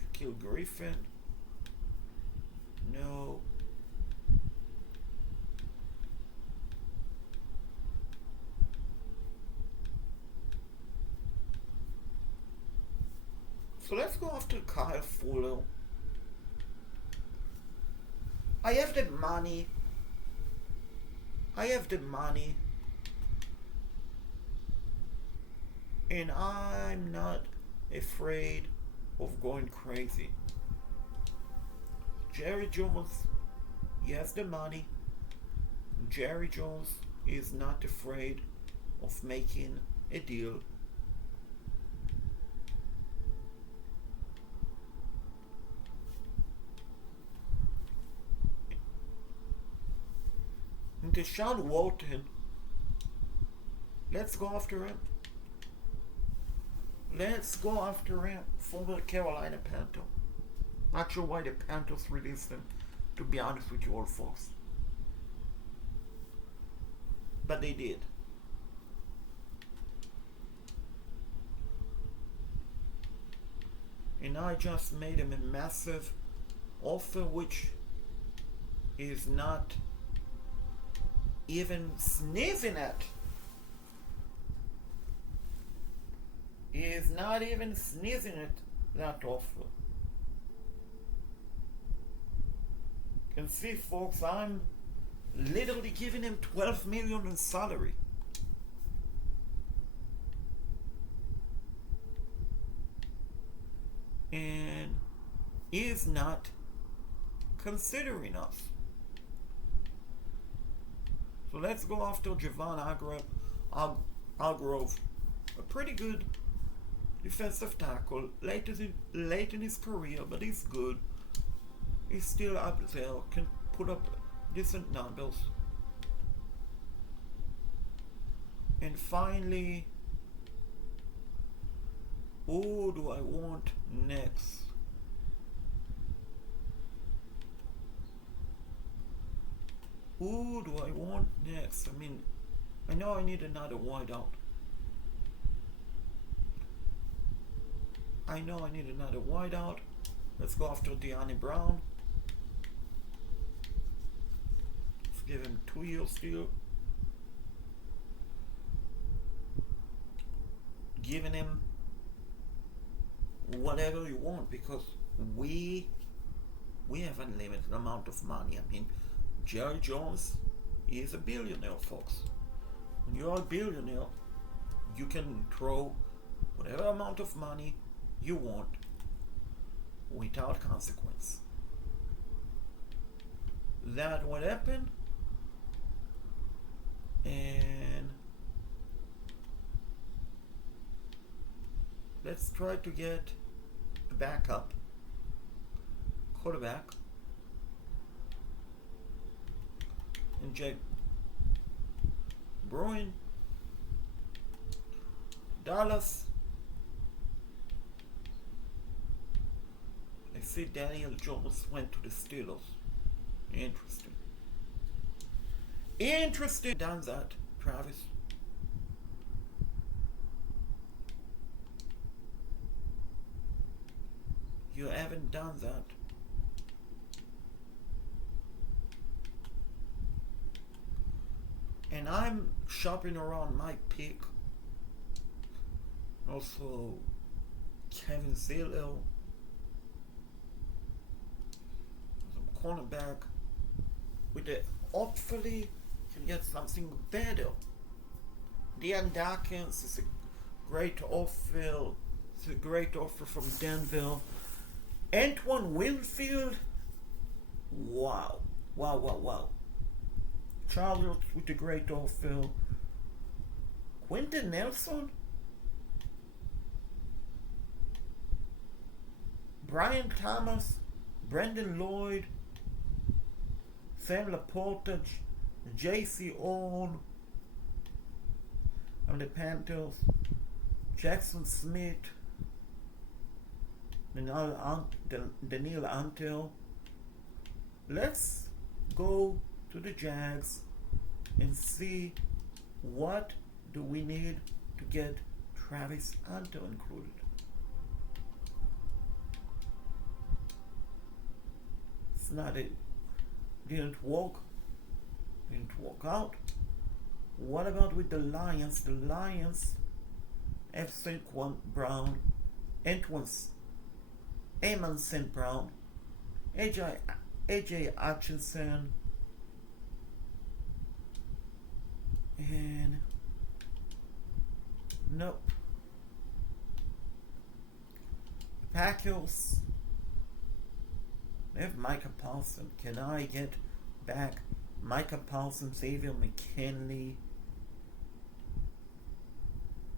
Shaquille Griffin. No. So let's go after Kyle Fuller. I have the money. And I'm not afraid of going crazy. Jerry Jones, he has the money. Jerry Jones is not afraid of making a deal. Deshaun Watson, let's go after him. Former Carolina Panther. Not sure why the Panthers released him, to be honest with you all folks. But they did. And I just made him a massive offer, which is not even sniffing at. He is not even sneezing at that offer. You can see, folks, I'm literally giving him $12 million in salary. And he is not considering us. So let's go after Javon Hargrove, a pretty good defensive tackle, late in his career, but he's good. He's still up there, can put up decent numbers. And finally, who do I want next? Who do I want next? I mean, I know I need another wideout. Let's go after De'Ami Brown. Let's give him 2 years still. Giving him whatever you want, because we have unlimited amount of money. I mean, Jerry Jones is a billionaire, folks. When you're a billionaire, you can throw whatever amount of money you want without consequence. That would happen, and let's try to get a backup quarterback. And Jake Bruin, Dallas. I see Daniel Jones went to the Steelers. Interesting. Done that, Travis. You haven't done that. And I'm shopping around my pick. Also, Kevin Zillow, some cornerback with the hopefully can get something better. Dean Dawkins is a great offer. It's a great offer from Denver. Antoine Winfield, wow, wow, wow, wow. Charlotte with a great offer. Quentin Nelson, Brian Thomas, Brendan Lloyd, Sam Laporta, J.C. Owen on the Panthers, Jackson Smith, Daniel Antel. Let's go to the Jags and see what do we need to get Travis Hunter included. It's not it. Didn't work out. What about with the Lions? The Lions have Saquon Brown, Antoine Amon St. Brown, AJ Hutchinson, and nope. The Packers, they have Micah Parsons. Can I get back Micah Parsons, Xavier McKinley?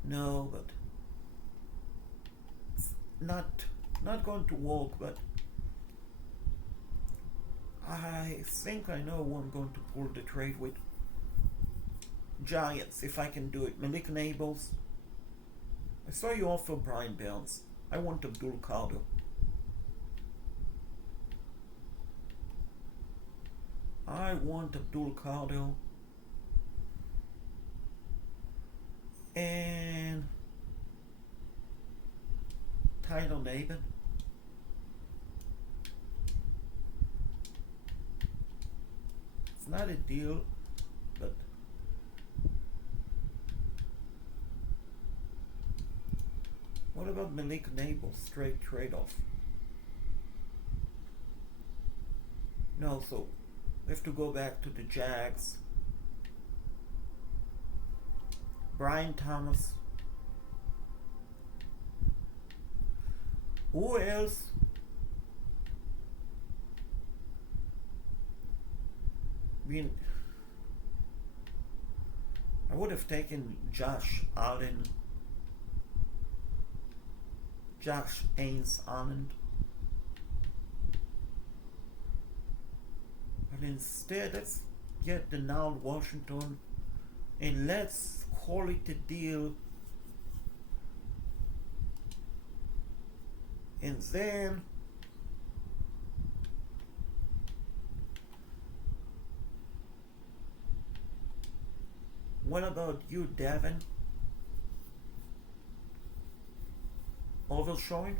No, but it's not going to work. But I think I know who I'm going to pull the trade with. Giants, if I can do it. Malik Nabels. I saw you offer Brian Burns. I want Abdul Kader. I want Abdul Kader. And Tyler Naban. It's not a deal, but what about Malik Nabel? Straight trade-off. No, so we have to go back to the Jags. Brian Thomas. Who else? I would have taken Josh Allen. Josh Ains Allen. But instead, let's get the now Washington and let's call it a deal. And then what about you, Devin? Overshowing?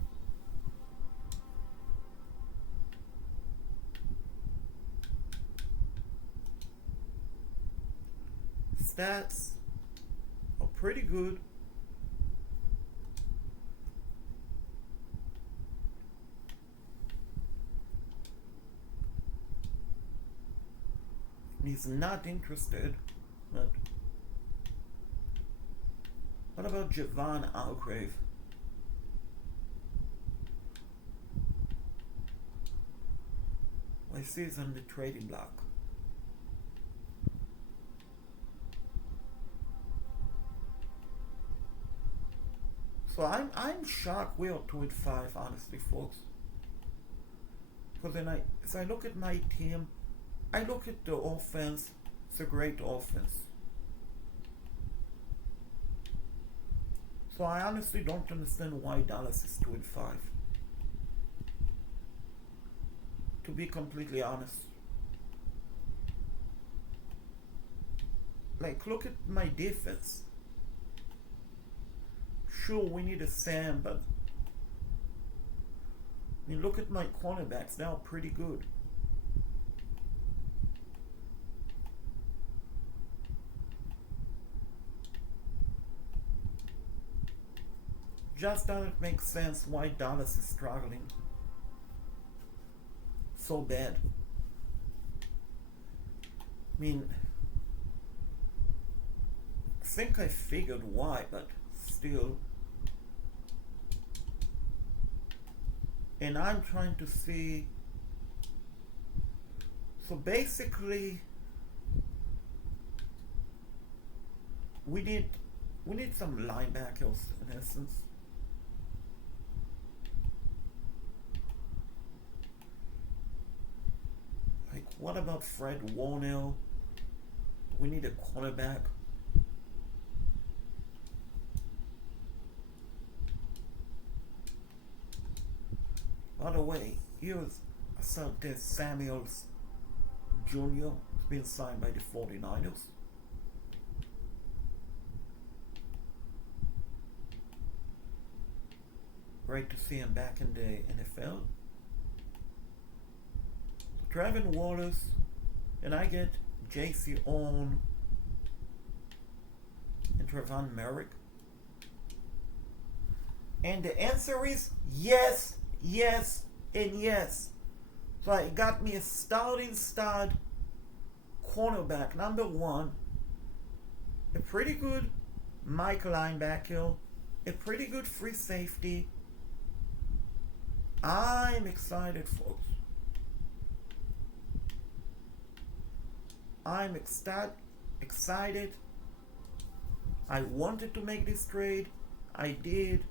Stats are pretty good. He's not interested, but what about Javon Algrave? I see he's on the trading block. So I'm shocked we are 2-5, honestly, folks. Because then as I look at my team, I look at the offense. It's a great offense. So I honestly don't understand why Dallas is 2-5. To be completely honest. Like, look at my defense. Sure, we need a Sam, but I mean, look at my cornerbacks. They're pretty good. just doesn't make sense why Dallas is struggling so bad. I mean, I think I figured why, but still. And I'm trying to see. So basically, we need some linebackers in essence. Like, what about Fred Warner? We need a cornerback. By the way, here's Asante Samuels Jr. has been signed by the 49ers. Great to see him back in the NFL. Trevin Wallace, and I get J.C. Owen and Trevon Merrick. And the answer is yes, yes, and yes. So it got me a starting stud cornerback, number one, a pretty good Mike linebacker, a pretty good free safety. I'm excited, folks. I'm excited. I wanted to make this trade. I did.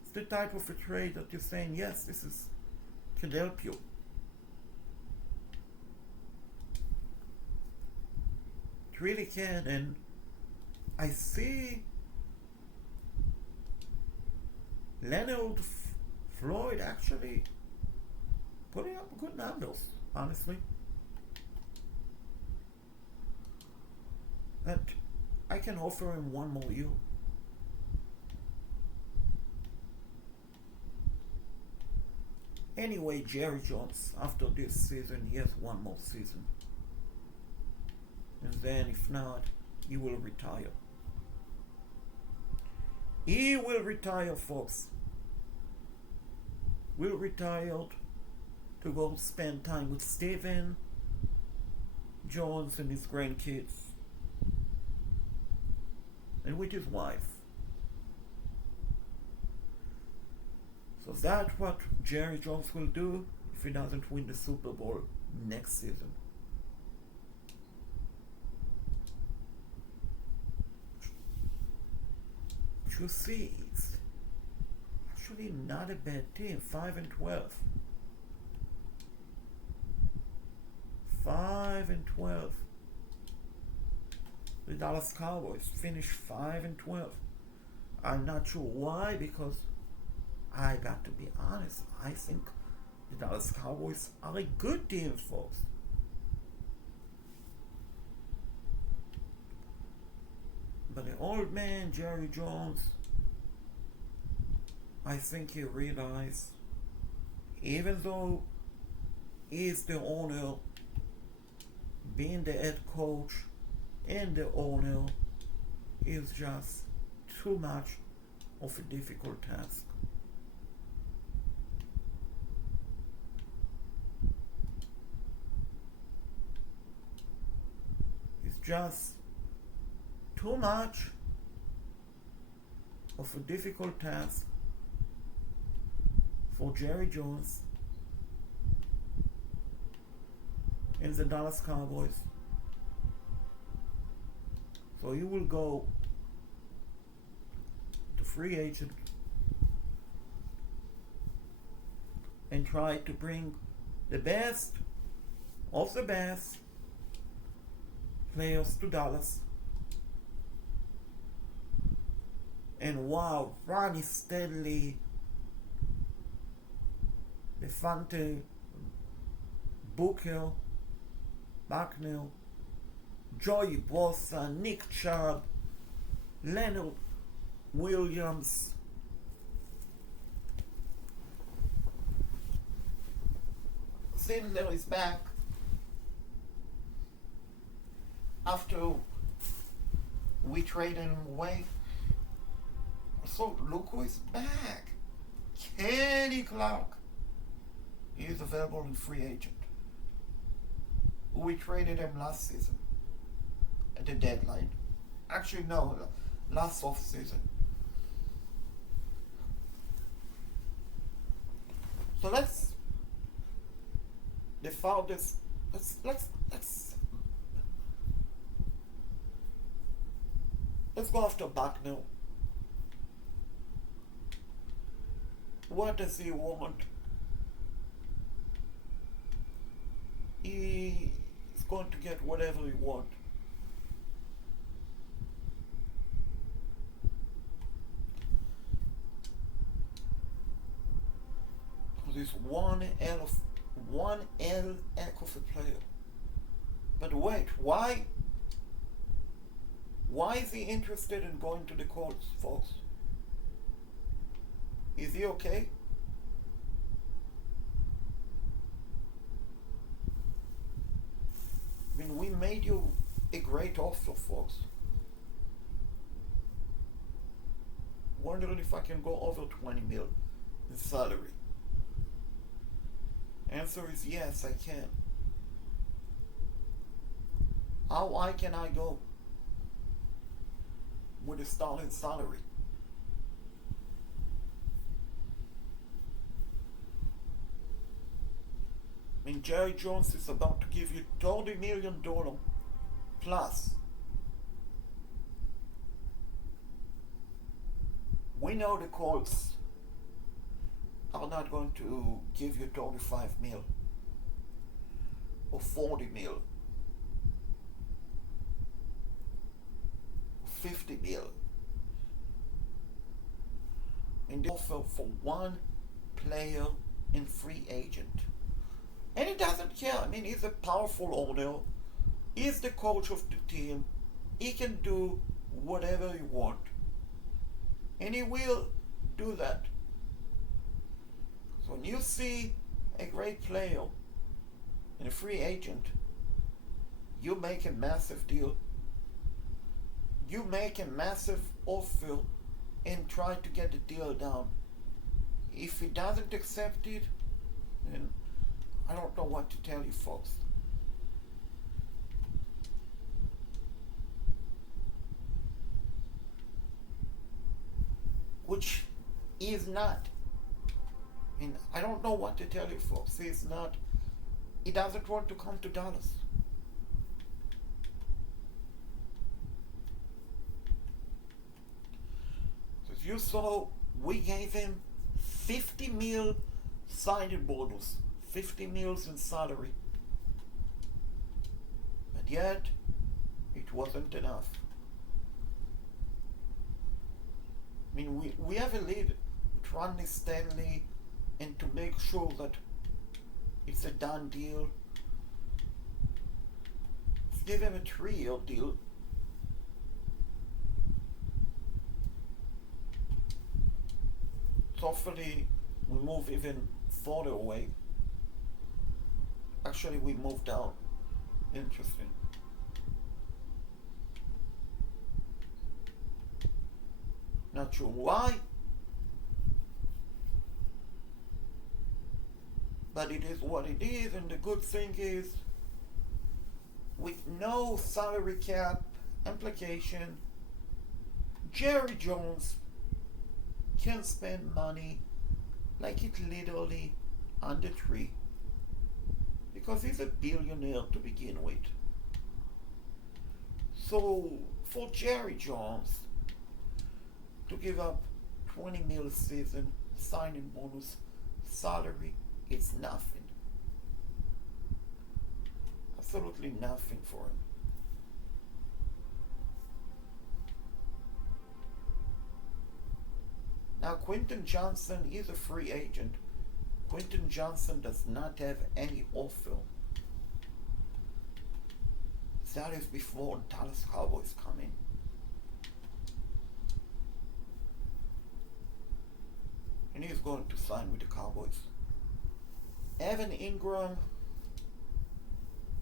It's the type of a trade that you're saying, yes, this can help you. It really can. And I see Leonard Floyd actually putting up good numbers, honestly. That I can offer him one more year. Anyway, Jerry Jones, after this season, he has one more season. And then, if not, he will retire. He will retire, folks. Will retire to go spend time with Stephen Jones and his grandkids. And with his wife. So that's what Jerry Jones will do if he doesn't win the Super Bowl next season. You see, it's actually not a bad team. 5-12. 5-12. The Dallas Cowboys finished 5-12. I'm not sure why, because I got to be honest, I think the Dallas Cowboys are a good team, folks. But the old man, Jerry Jones, I think he realized, even though he's the owner, being the head coach and the owner is just too much of a difficult task. It's just too much of a difficult task for Jerry Jones and the Dallas Cowboys. So he will go to free agent and try to bring the best of the best players to Dallas. And wow, Ronnie Stanley, Lefante, Booker, Bucknell, Joey Bosa, Nick Chubb, Leonard Williams, Sindler is back after We traded him away. So look who is back. Kenny Clark. He is available in free agent. We traded him last season at the deadline. Actually, no, last off season. So let's define this. Let's go after Bucknell. What does he want? He is going to get whatever he wants. Because he's one hell of a player. But wait, why? Why is he interested in going to the Colts, folks? Is he okay? I mean, we made you a great offer, folks. Wondering if I can go over 20 mil in salary. Answer is yes, I can. How high can I go with a starting salary? I mean, Jerry Jones is about to give you $30 million plus. We know the Colts are not going to give you 35 mil or 40 mil or 50 mil. And they offer for one player in free agent. And he doesn't care. I mean, he's a powerful owner. He's the coach of the team. He can do whatever he wants. And he will do that. So when you see a great player and a free agent, you make a massive deal. You make a massive offer and try to get the deal done. If he doesn't accept it, then I don't know what to tell you, folks. Which is not. And I don't know what to tell you, folks. He's not. He doesn't want to come to Dallas. So as you saw, we gave him 50 mil signing bonus, 50 mils in salary. But yet, it wasn't enough. I mean, we have a lead with Ronnie Stanley, and to make sure that it's a done deal, let's give him a 3-year deal. So hopefully we move even further away. Actually, we moved down. Interesting. Not sure why, but it is what it is, and the good thing is, with no salary cap implication, Jerry Jones can spend money like it's literally on the tree, because he's a billionaire to begin with. So for Jerry Jones to give up 20 mil a season, signing bonus, salary, it's nothing. Absolutely nothing for him. Now Quentin Johnson is a free agent. Quentin Johnson does not have any offer. That is before Dallas Cowboys come in. And he's going to sign with the Cowboys. Evan Ingram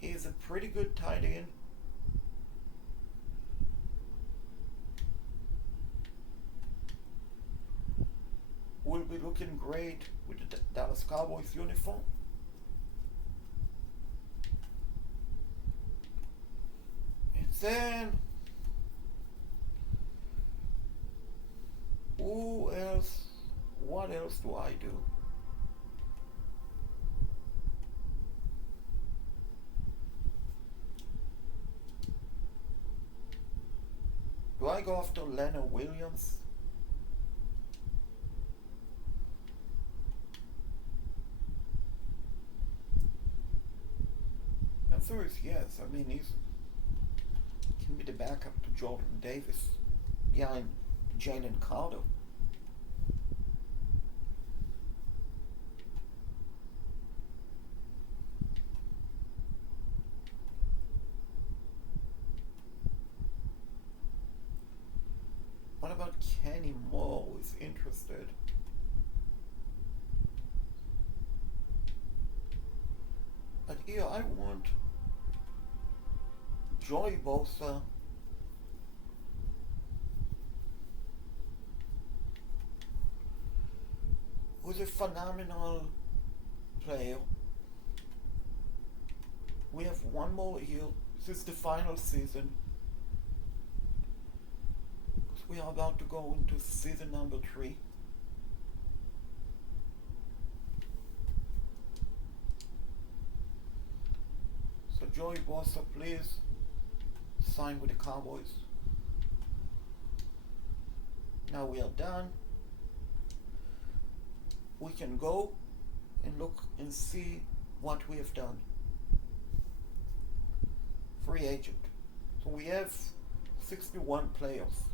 is a pretty good tight end. will be looking great with the Dallas Cowboys uniform. And then, who else? What else do I do? Do I go after Leonard Williams? Answer is yes. I mean, he can be the backup to Jordan Davis behind Jalen Carter. What about Kenny Moore, who is interested? But here I want Joey Bosa, who's a phenomenal player. We have one more year. This is the final season. We are about to go into season number 3. So Joey Bosa, please sign with the Cowboys. Now we are done. We can go and look and see what we have done. Free agent. So we have 61 players.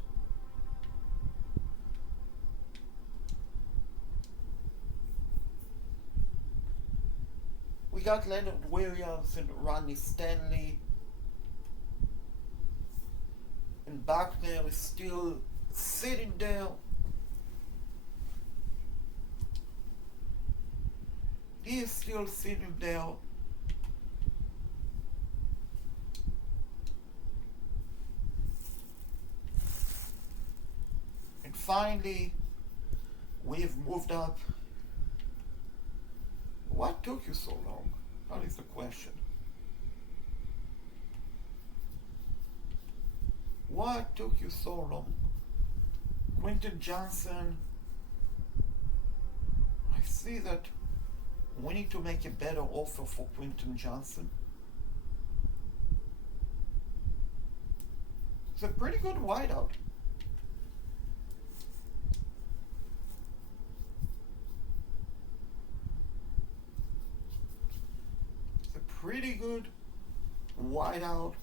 We got Leonard Williams and Ronnie Stanley. And Buckner is still sitting there. He is still sitting there. And finally, we've moved up. What took you so long? That is the question. What took you so long? Quentin Johnson. I see that we need to make a better offer for Quentin Johnson. It's a pretty good wideout. Pretty good wideout.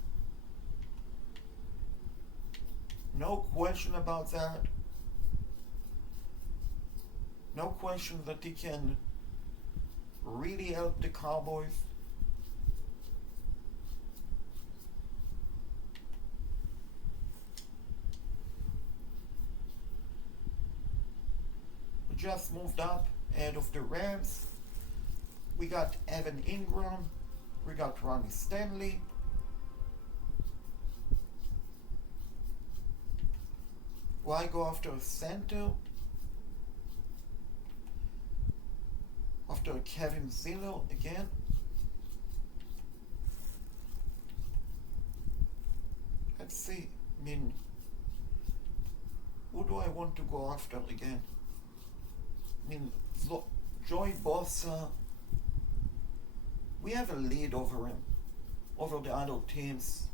No question about that. No question that he can really help the Cowboys. We just moved up ahead of the Rams. We got Evan Ingram. We got Ronnie Stanley. Why go after a center? After Kevin Ziller again? Let's see. I mean, who do I want to go after again? I mean, Joey Bosa. We have a lead over him, over the other teams,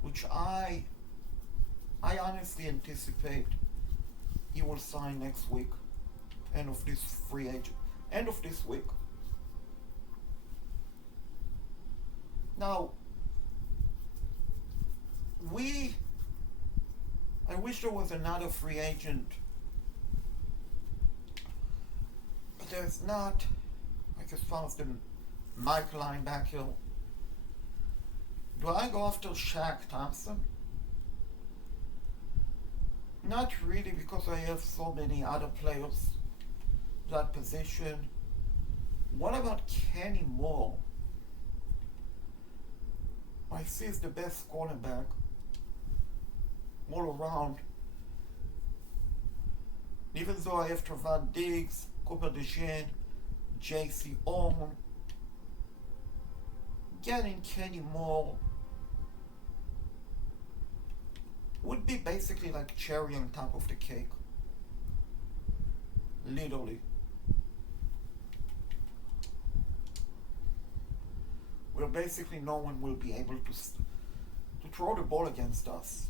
which I honestly anticipate he will sign next week, end of this free agent, end of this week. Now, I wish there was another free agent, but there's not, like as far as the Mike linebacker. Do I go after Shaq Thompson? Not really, because I have so many other players that position. What about Kenny Moore? I see he's the best cornerback all around. Even though I have Trevon Diggs, Cooper DeJean, J.C. Orman, getting Kenny Moore would be basically like cherry on top of the cake. Literally. Where basically no one will be able to throw the ball against us.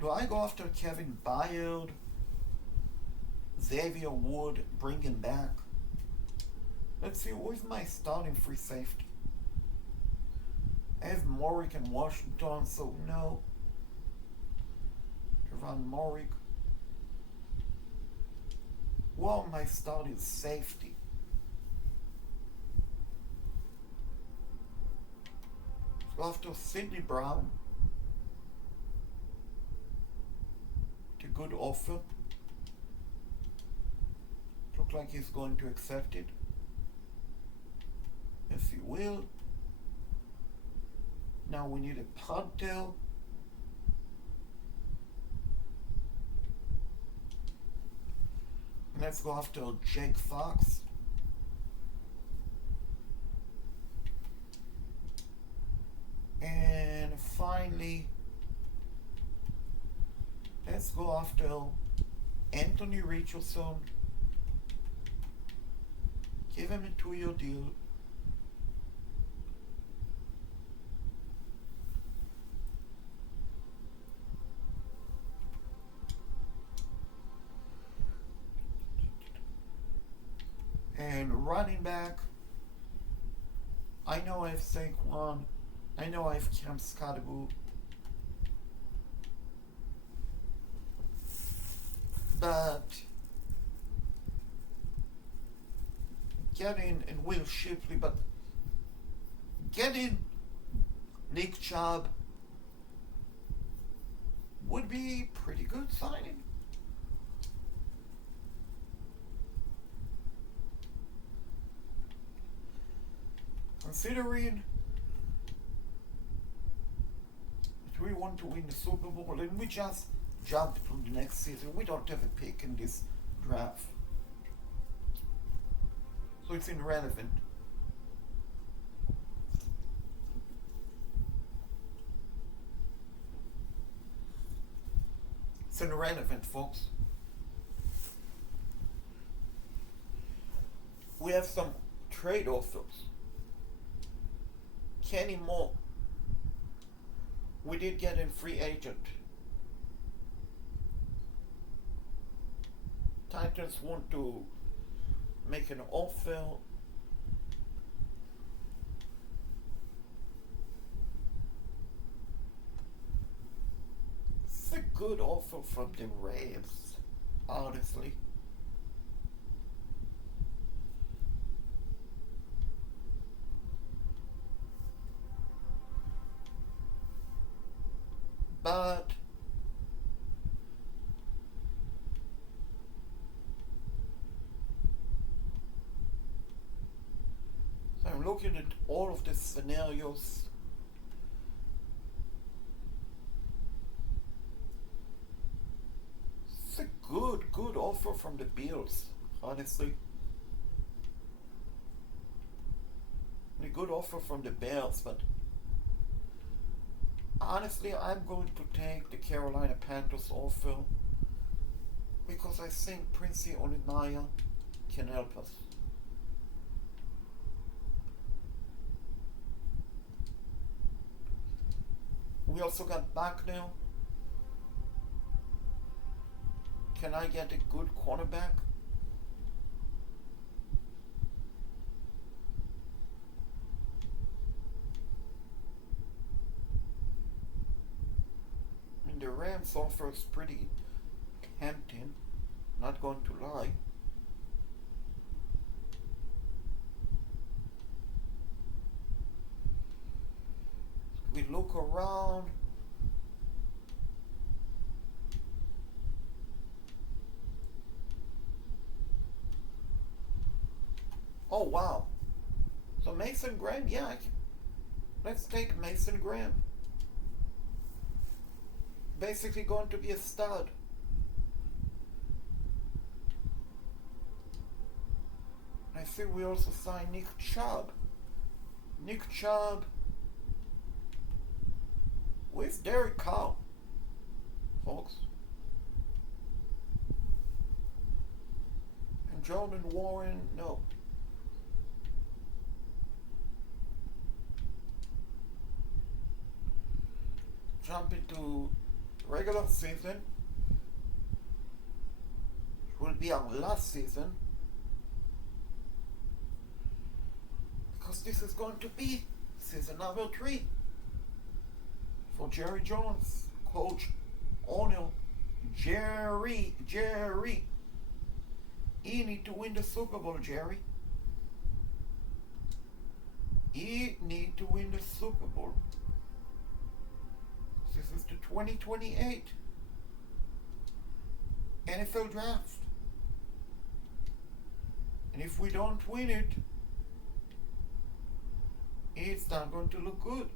Do I go after Kevin Byard, Xavier Wood, bring him back? Let's see, who is my starting free safety? I have Morick and Washington, so no. Javon Morick. Well, my starting safety. So after Sidney Brown, the good offer. Look like he's going to accept it. Yes, he will. Now we need a punter. Let's go after Jake Fox. And finally, let's go after Anthony Richardson. Give him a 2-year deal. And running back, I know I have Saquon, I know I have Cam Scottaboo, but getting, and Will Shipley, but getting Nick Chubb would be pretty good signing. Considering that we want to win the Super Bowl and we just jumped to the next season, we don't have a pick in this draft. So it's irrelevant. It's irrelevant, folks. We have some trade offers. Kenny Moore, we did get a free agent. Titans want to make an offer. It's a good offer from the Rams, honestly. But so I'm looking at all of the scenarios. It's a good offer from the Bills, honestly. A good offer from the Bears, but honestly, I'm going to take the Carolina Panthers offer because I think Princey Olinaya can help us. We also got Bucknell. Can I get a good cornerback? The Rams offer is pretty tempting, not going to lie. We look around. Oh wow. So Mason Graham, yeah, let's take Mason Graham. basically going to be a stud. I think we also signed Nick Chubb. Nick Chubb with Derek Carr, folks. And Jordan Warren, no. Jump into regular season. It will be our last season. Because this is going to be season number 3 for Jerry Jones, Coach O'Neal, Jerry. He need to win the Super Bowl, Jerry. He need to win the Super Bowl. This is the 2028 NFL Draft. And if we don't win it, it's not going to look good.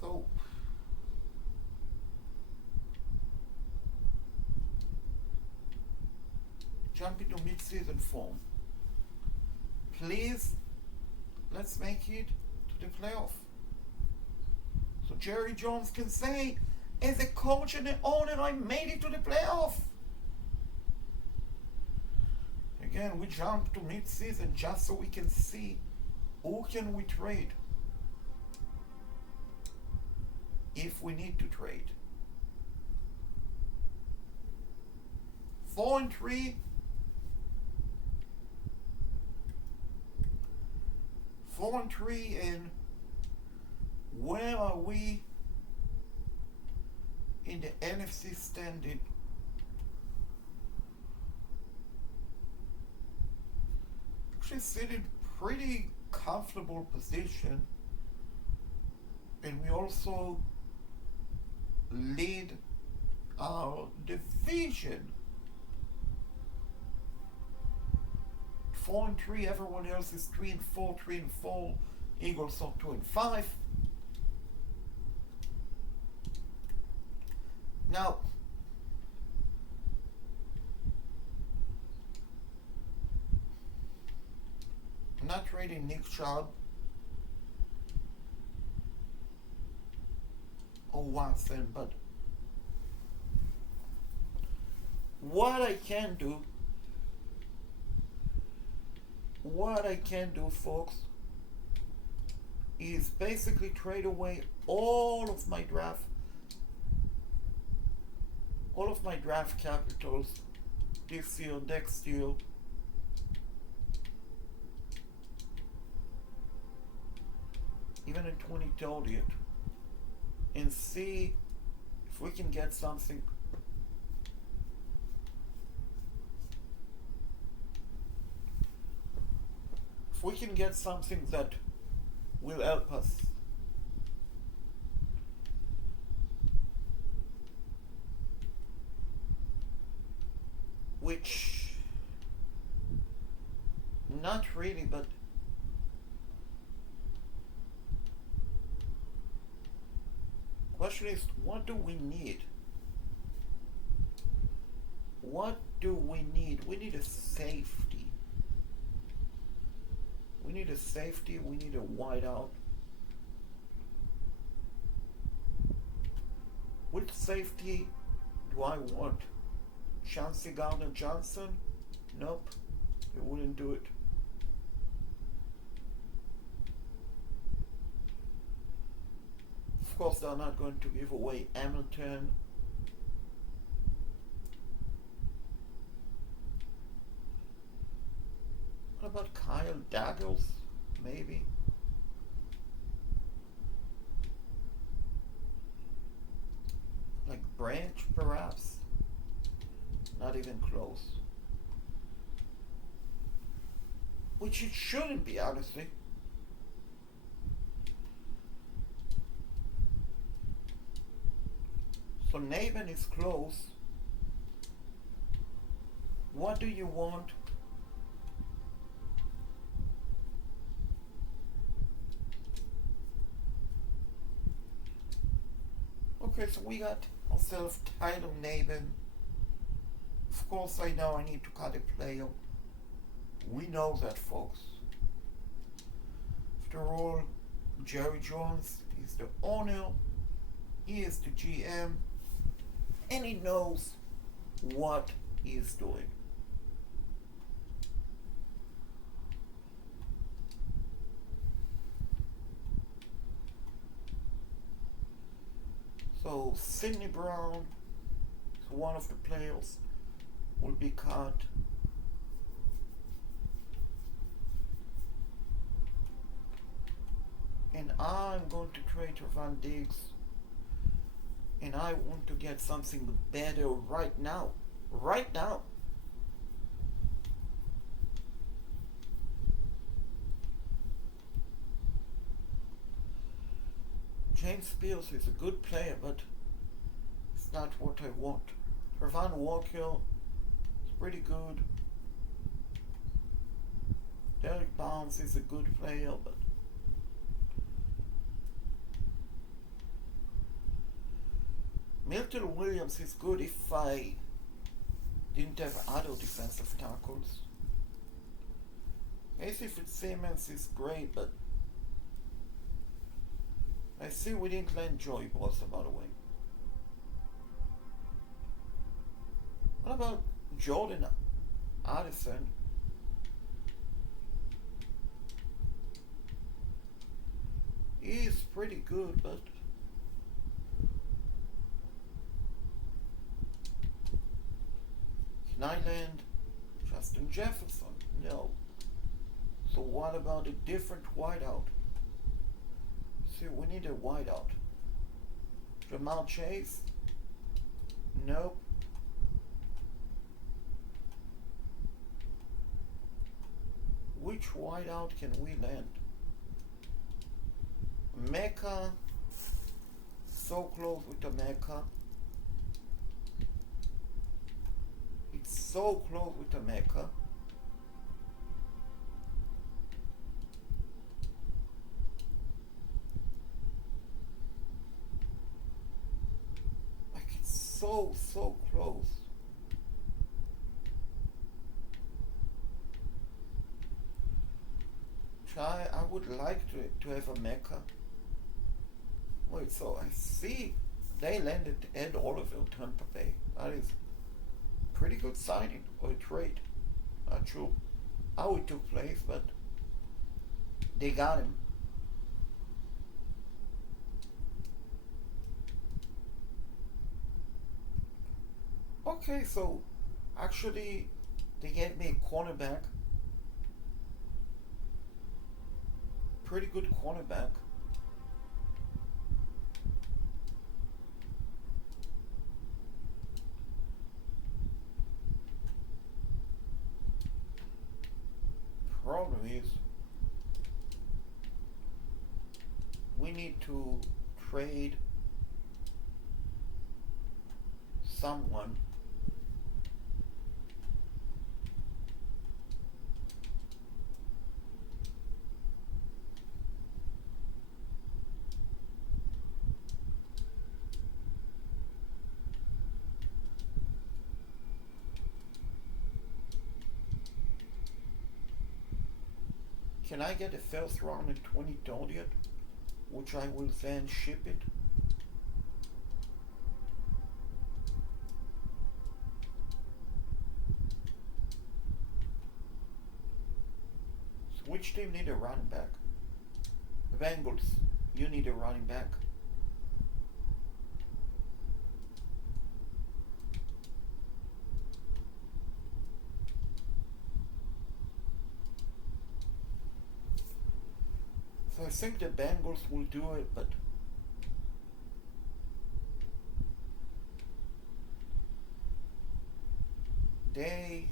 So, jump into mid-season form. Please, let's make it to the playoff. So Jerry Jones can say, as a coach and an owner, I made it to the playoff. Again, we jump to mid-season just so we can see who can we trade if we need to trade. 4-3. 4-3, and where are we in the NFC standing? Actually sitting pretty comfortable position, and we also lead our division. 4-3, everyone else is 3-4, 3-4. Eagles are 2-5. Now, I'm not trading Nick Chubb or Watson, but what I can do, folks, is basically trade away all of my draft capitals this year, next year, even in 2030, and see if we can get something. If we can get something that will help us. Which, not really, but question is, what do we need? What do we need? We need a safety. We need a safety. We need a wideout. Which safety do I want? Chauncey Gardner-Johnson? Nope. They wouldn't do it. Of course, they're not going to give away Hamilton. What about Kyle Daggles? Maybe. Like Branch, perhaps? Not even close. Which it shouldn't be, honestly. So Navin is close. What do you want? Okay, so we got ourselves title naming. Of course, I know I need to cut a player. We know that, folks. After all, Jerry Jones is the owner, he is the GM, and he knows what he is doing. So Sidney Brown, one of the players, will be cut. And I'm going to trade to Van Diggs. And I want to get something better right now. Right now. James Spears is a good player, but it's not what I want. Trevon Walker is pretty good. Derek Barnes is a good player, but Milton Williams is good if I didn't have other defensive tackles. Casey Fitzsimmons is great, but I see we didn't land Joey Bosa, by the way. What about Jordan Addison? He's pretty good, but can I land Justin Jefferson? No. So what about a different wideout? See, we need a wideout. Jamal Chase? Nope. Which wideout can we land? Mecca. So close with the Mecca. It's so close with the Mecca. Like it's so close. I would like to have a Mecca. Wait, so I see they landed Ed Oliver, Tampa Bay. That is pretty good signing or a trade. Not sure how it took place, but they got him. Okay, so actually they gave me a cornerback. Pretty good cornerback. Problem is, we need to trade someone. Can I get a first round in 2030, which I will then ship it? So which team need a running back? The Bengals, you need a running back. So I think the Bengals will do it, but they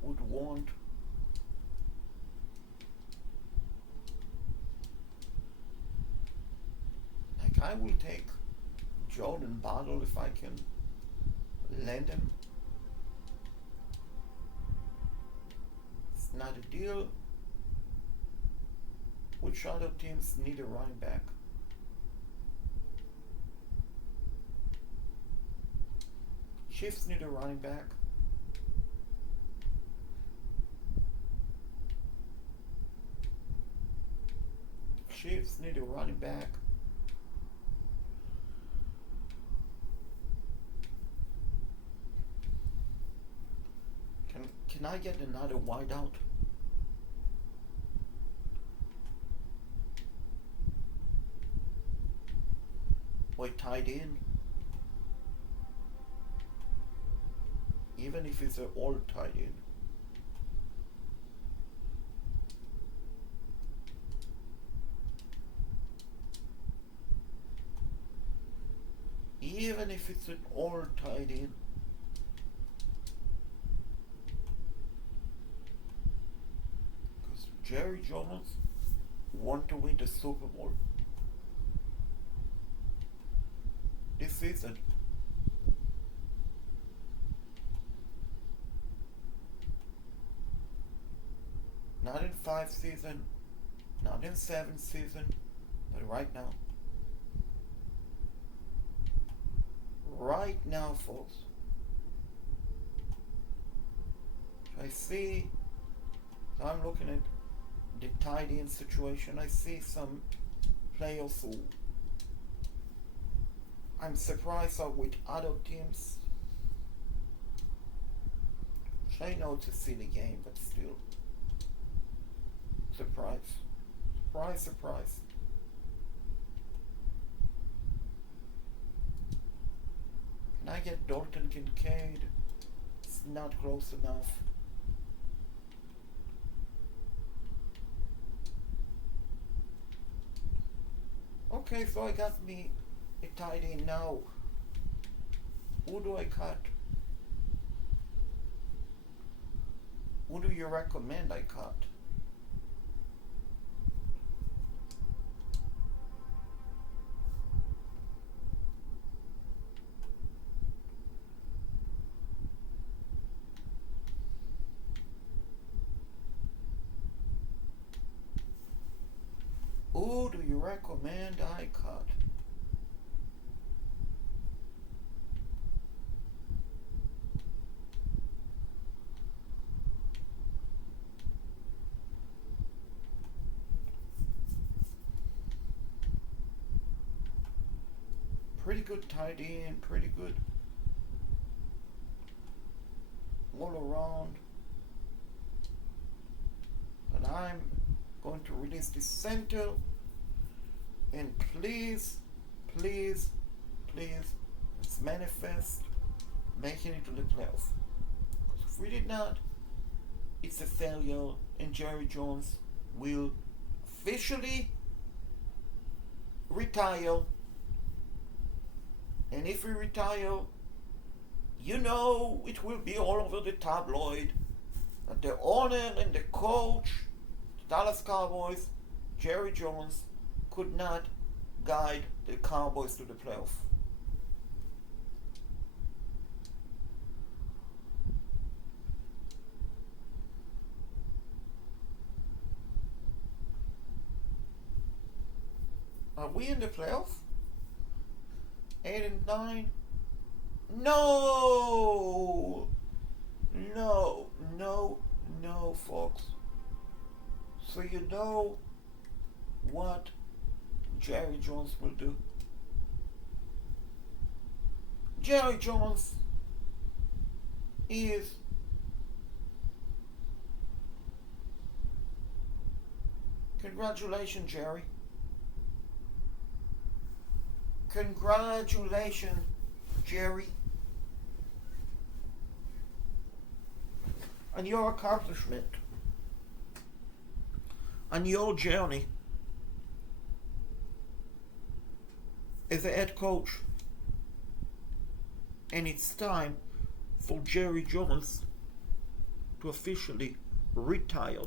would want I will take Jordan Battle if I can land him. It's not a deal. Which other teams need a running back? Chiefs need a running back. Chiefs need a running back. Can I get another wideout? Wait, tied in? Even if it's all tied in. Even if it's all tied in. Because Jerry Jones want to win the Super Bowl this season. Not in 5 season, not in 7 season, but right now. Right now, folks. I see, so I'm looking at the tight end situation. I see some players who I'm surprised are with other teams. I know it's a silly game, but still. Surprise. Surprise, surprise. Can I get Dalton Kincaid? It's not close enough. Okay, so I got me a tight end now. Who do I cut? Who do you recommend I cut? Who do you recommend I cut? Pretty good tight end, pretty good all around. And I'm going to release the center, and please, please, please, let's manifest making it to the playoffs. Because if we did not, it's a failure, and Jerry Jones will officially retire. And if we retire, you know it will be all over the tabloid that the owner and the coach, the Dallas Cowboys, Jerry Jones, could not guide the Cowboys to the playoff. Are we in the playoff? 8 and 9? No! No, no, no, folks. So you know what Jerry Jones will do? Jerry Jones is congratulations, Jerry. Congratulations, Jerry, on your accomplishment, on your journey as a head coach. And it's time for Jerry Jones to officially retire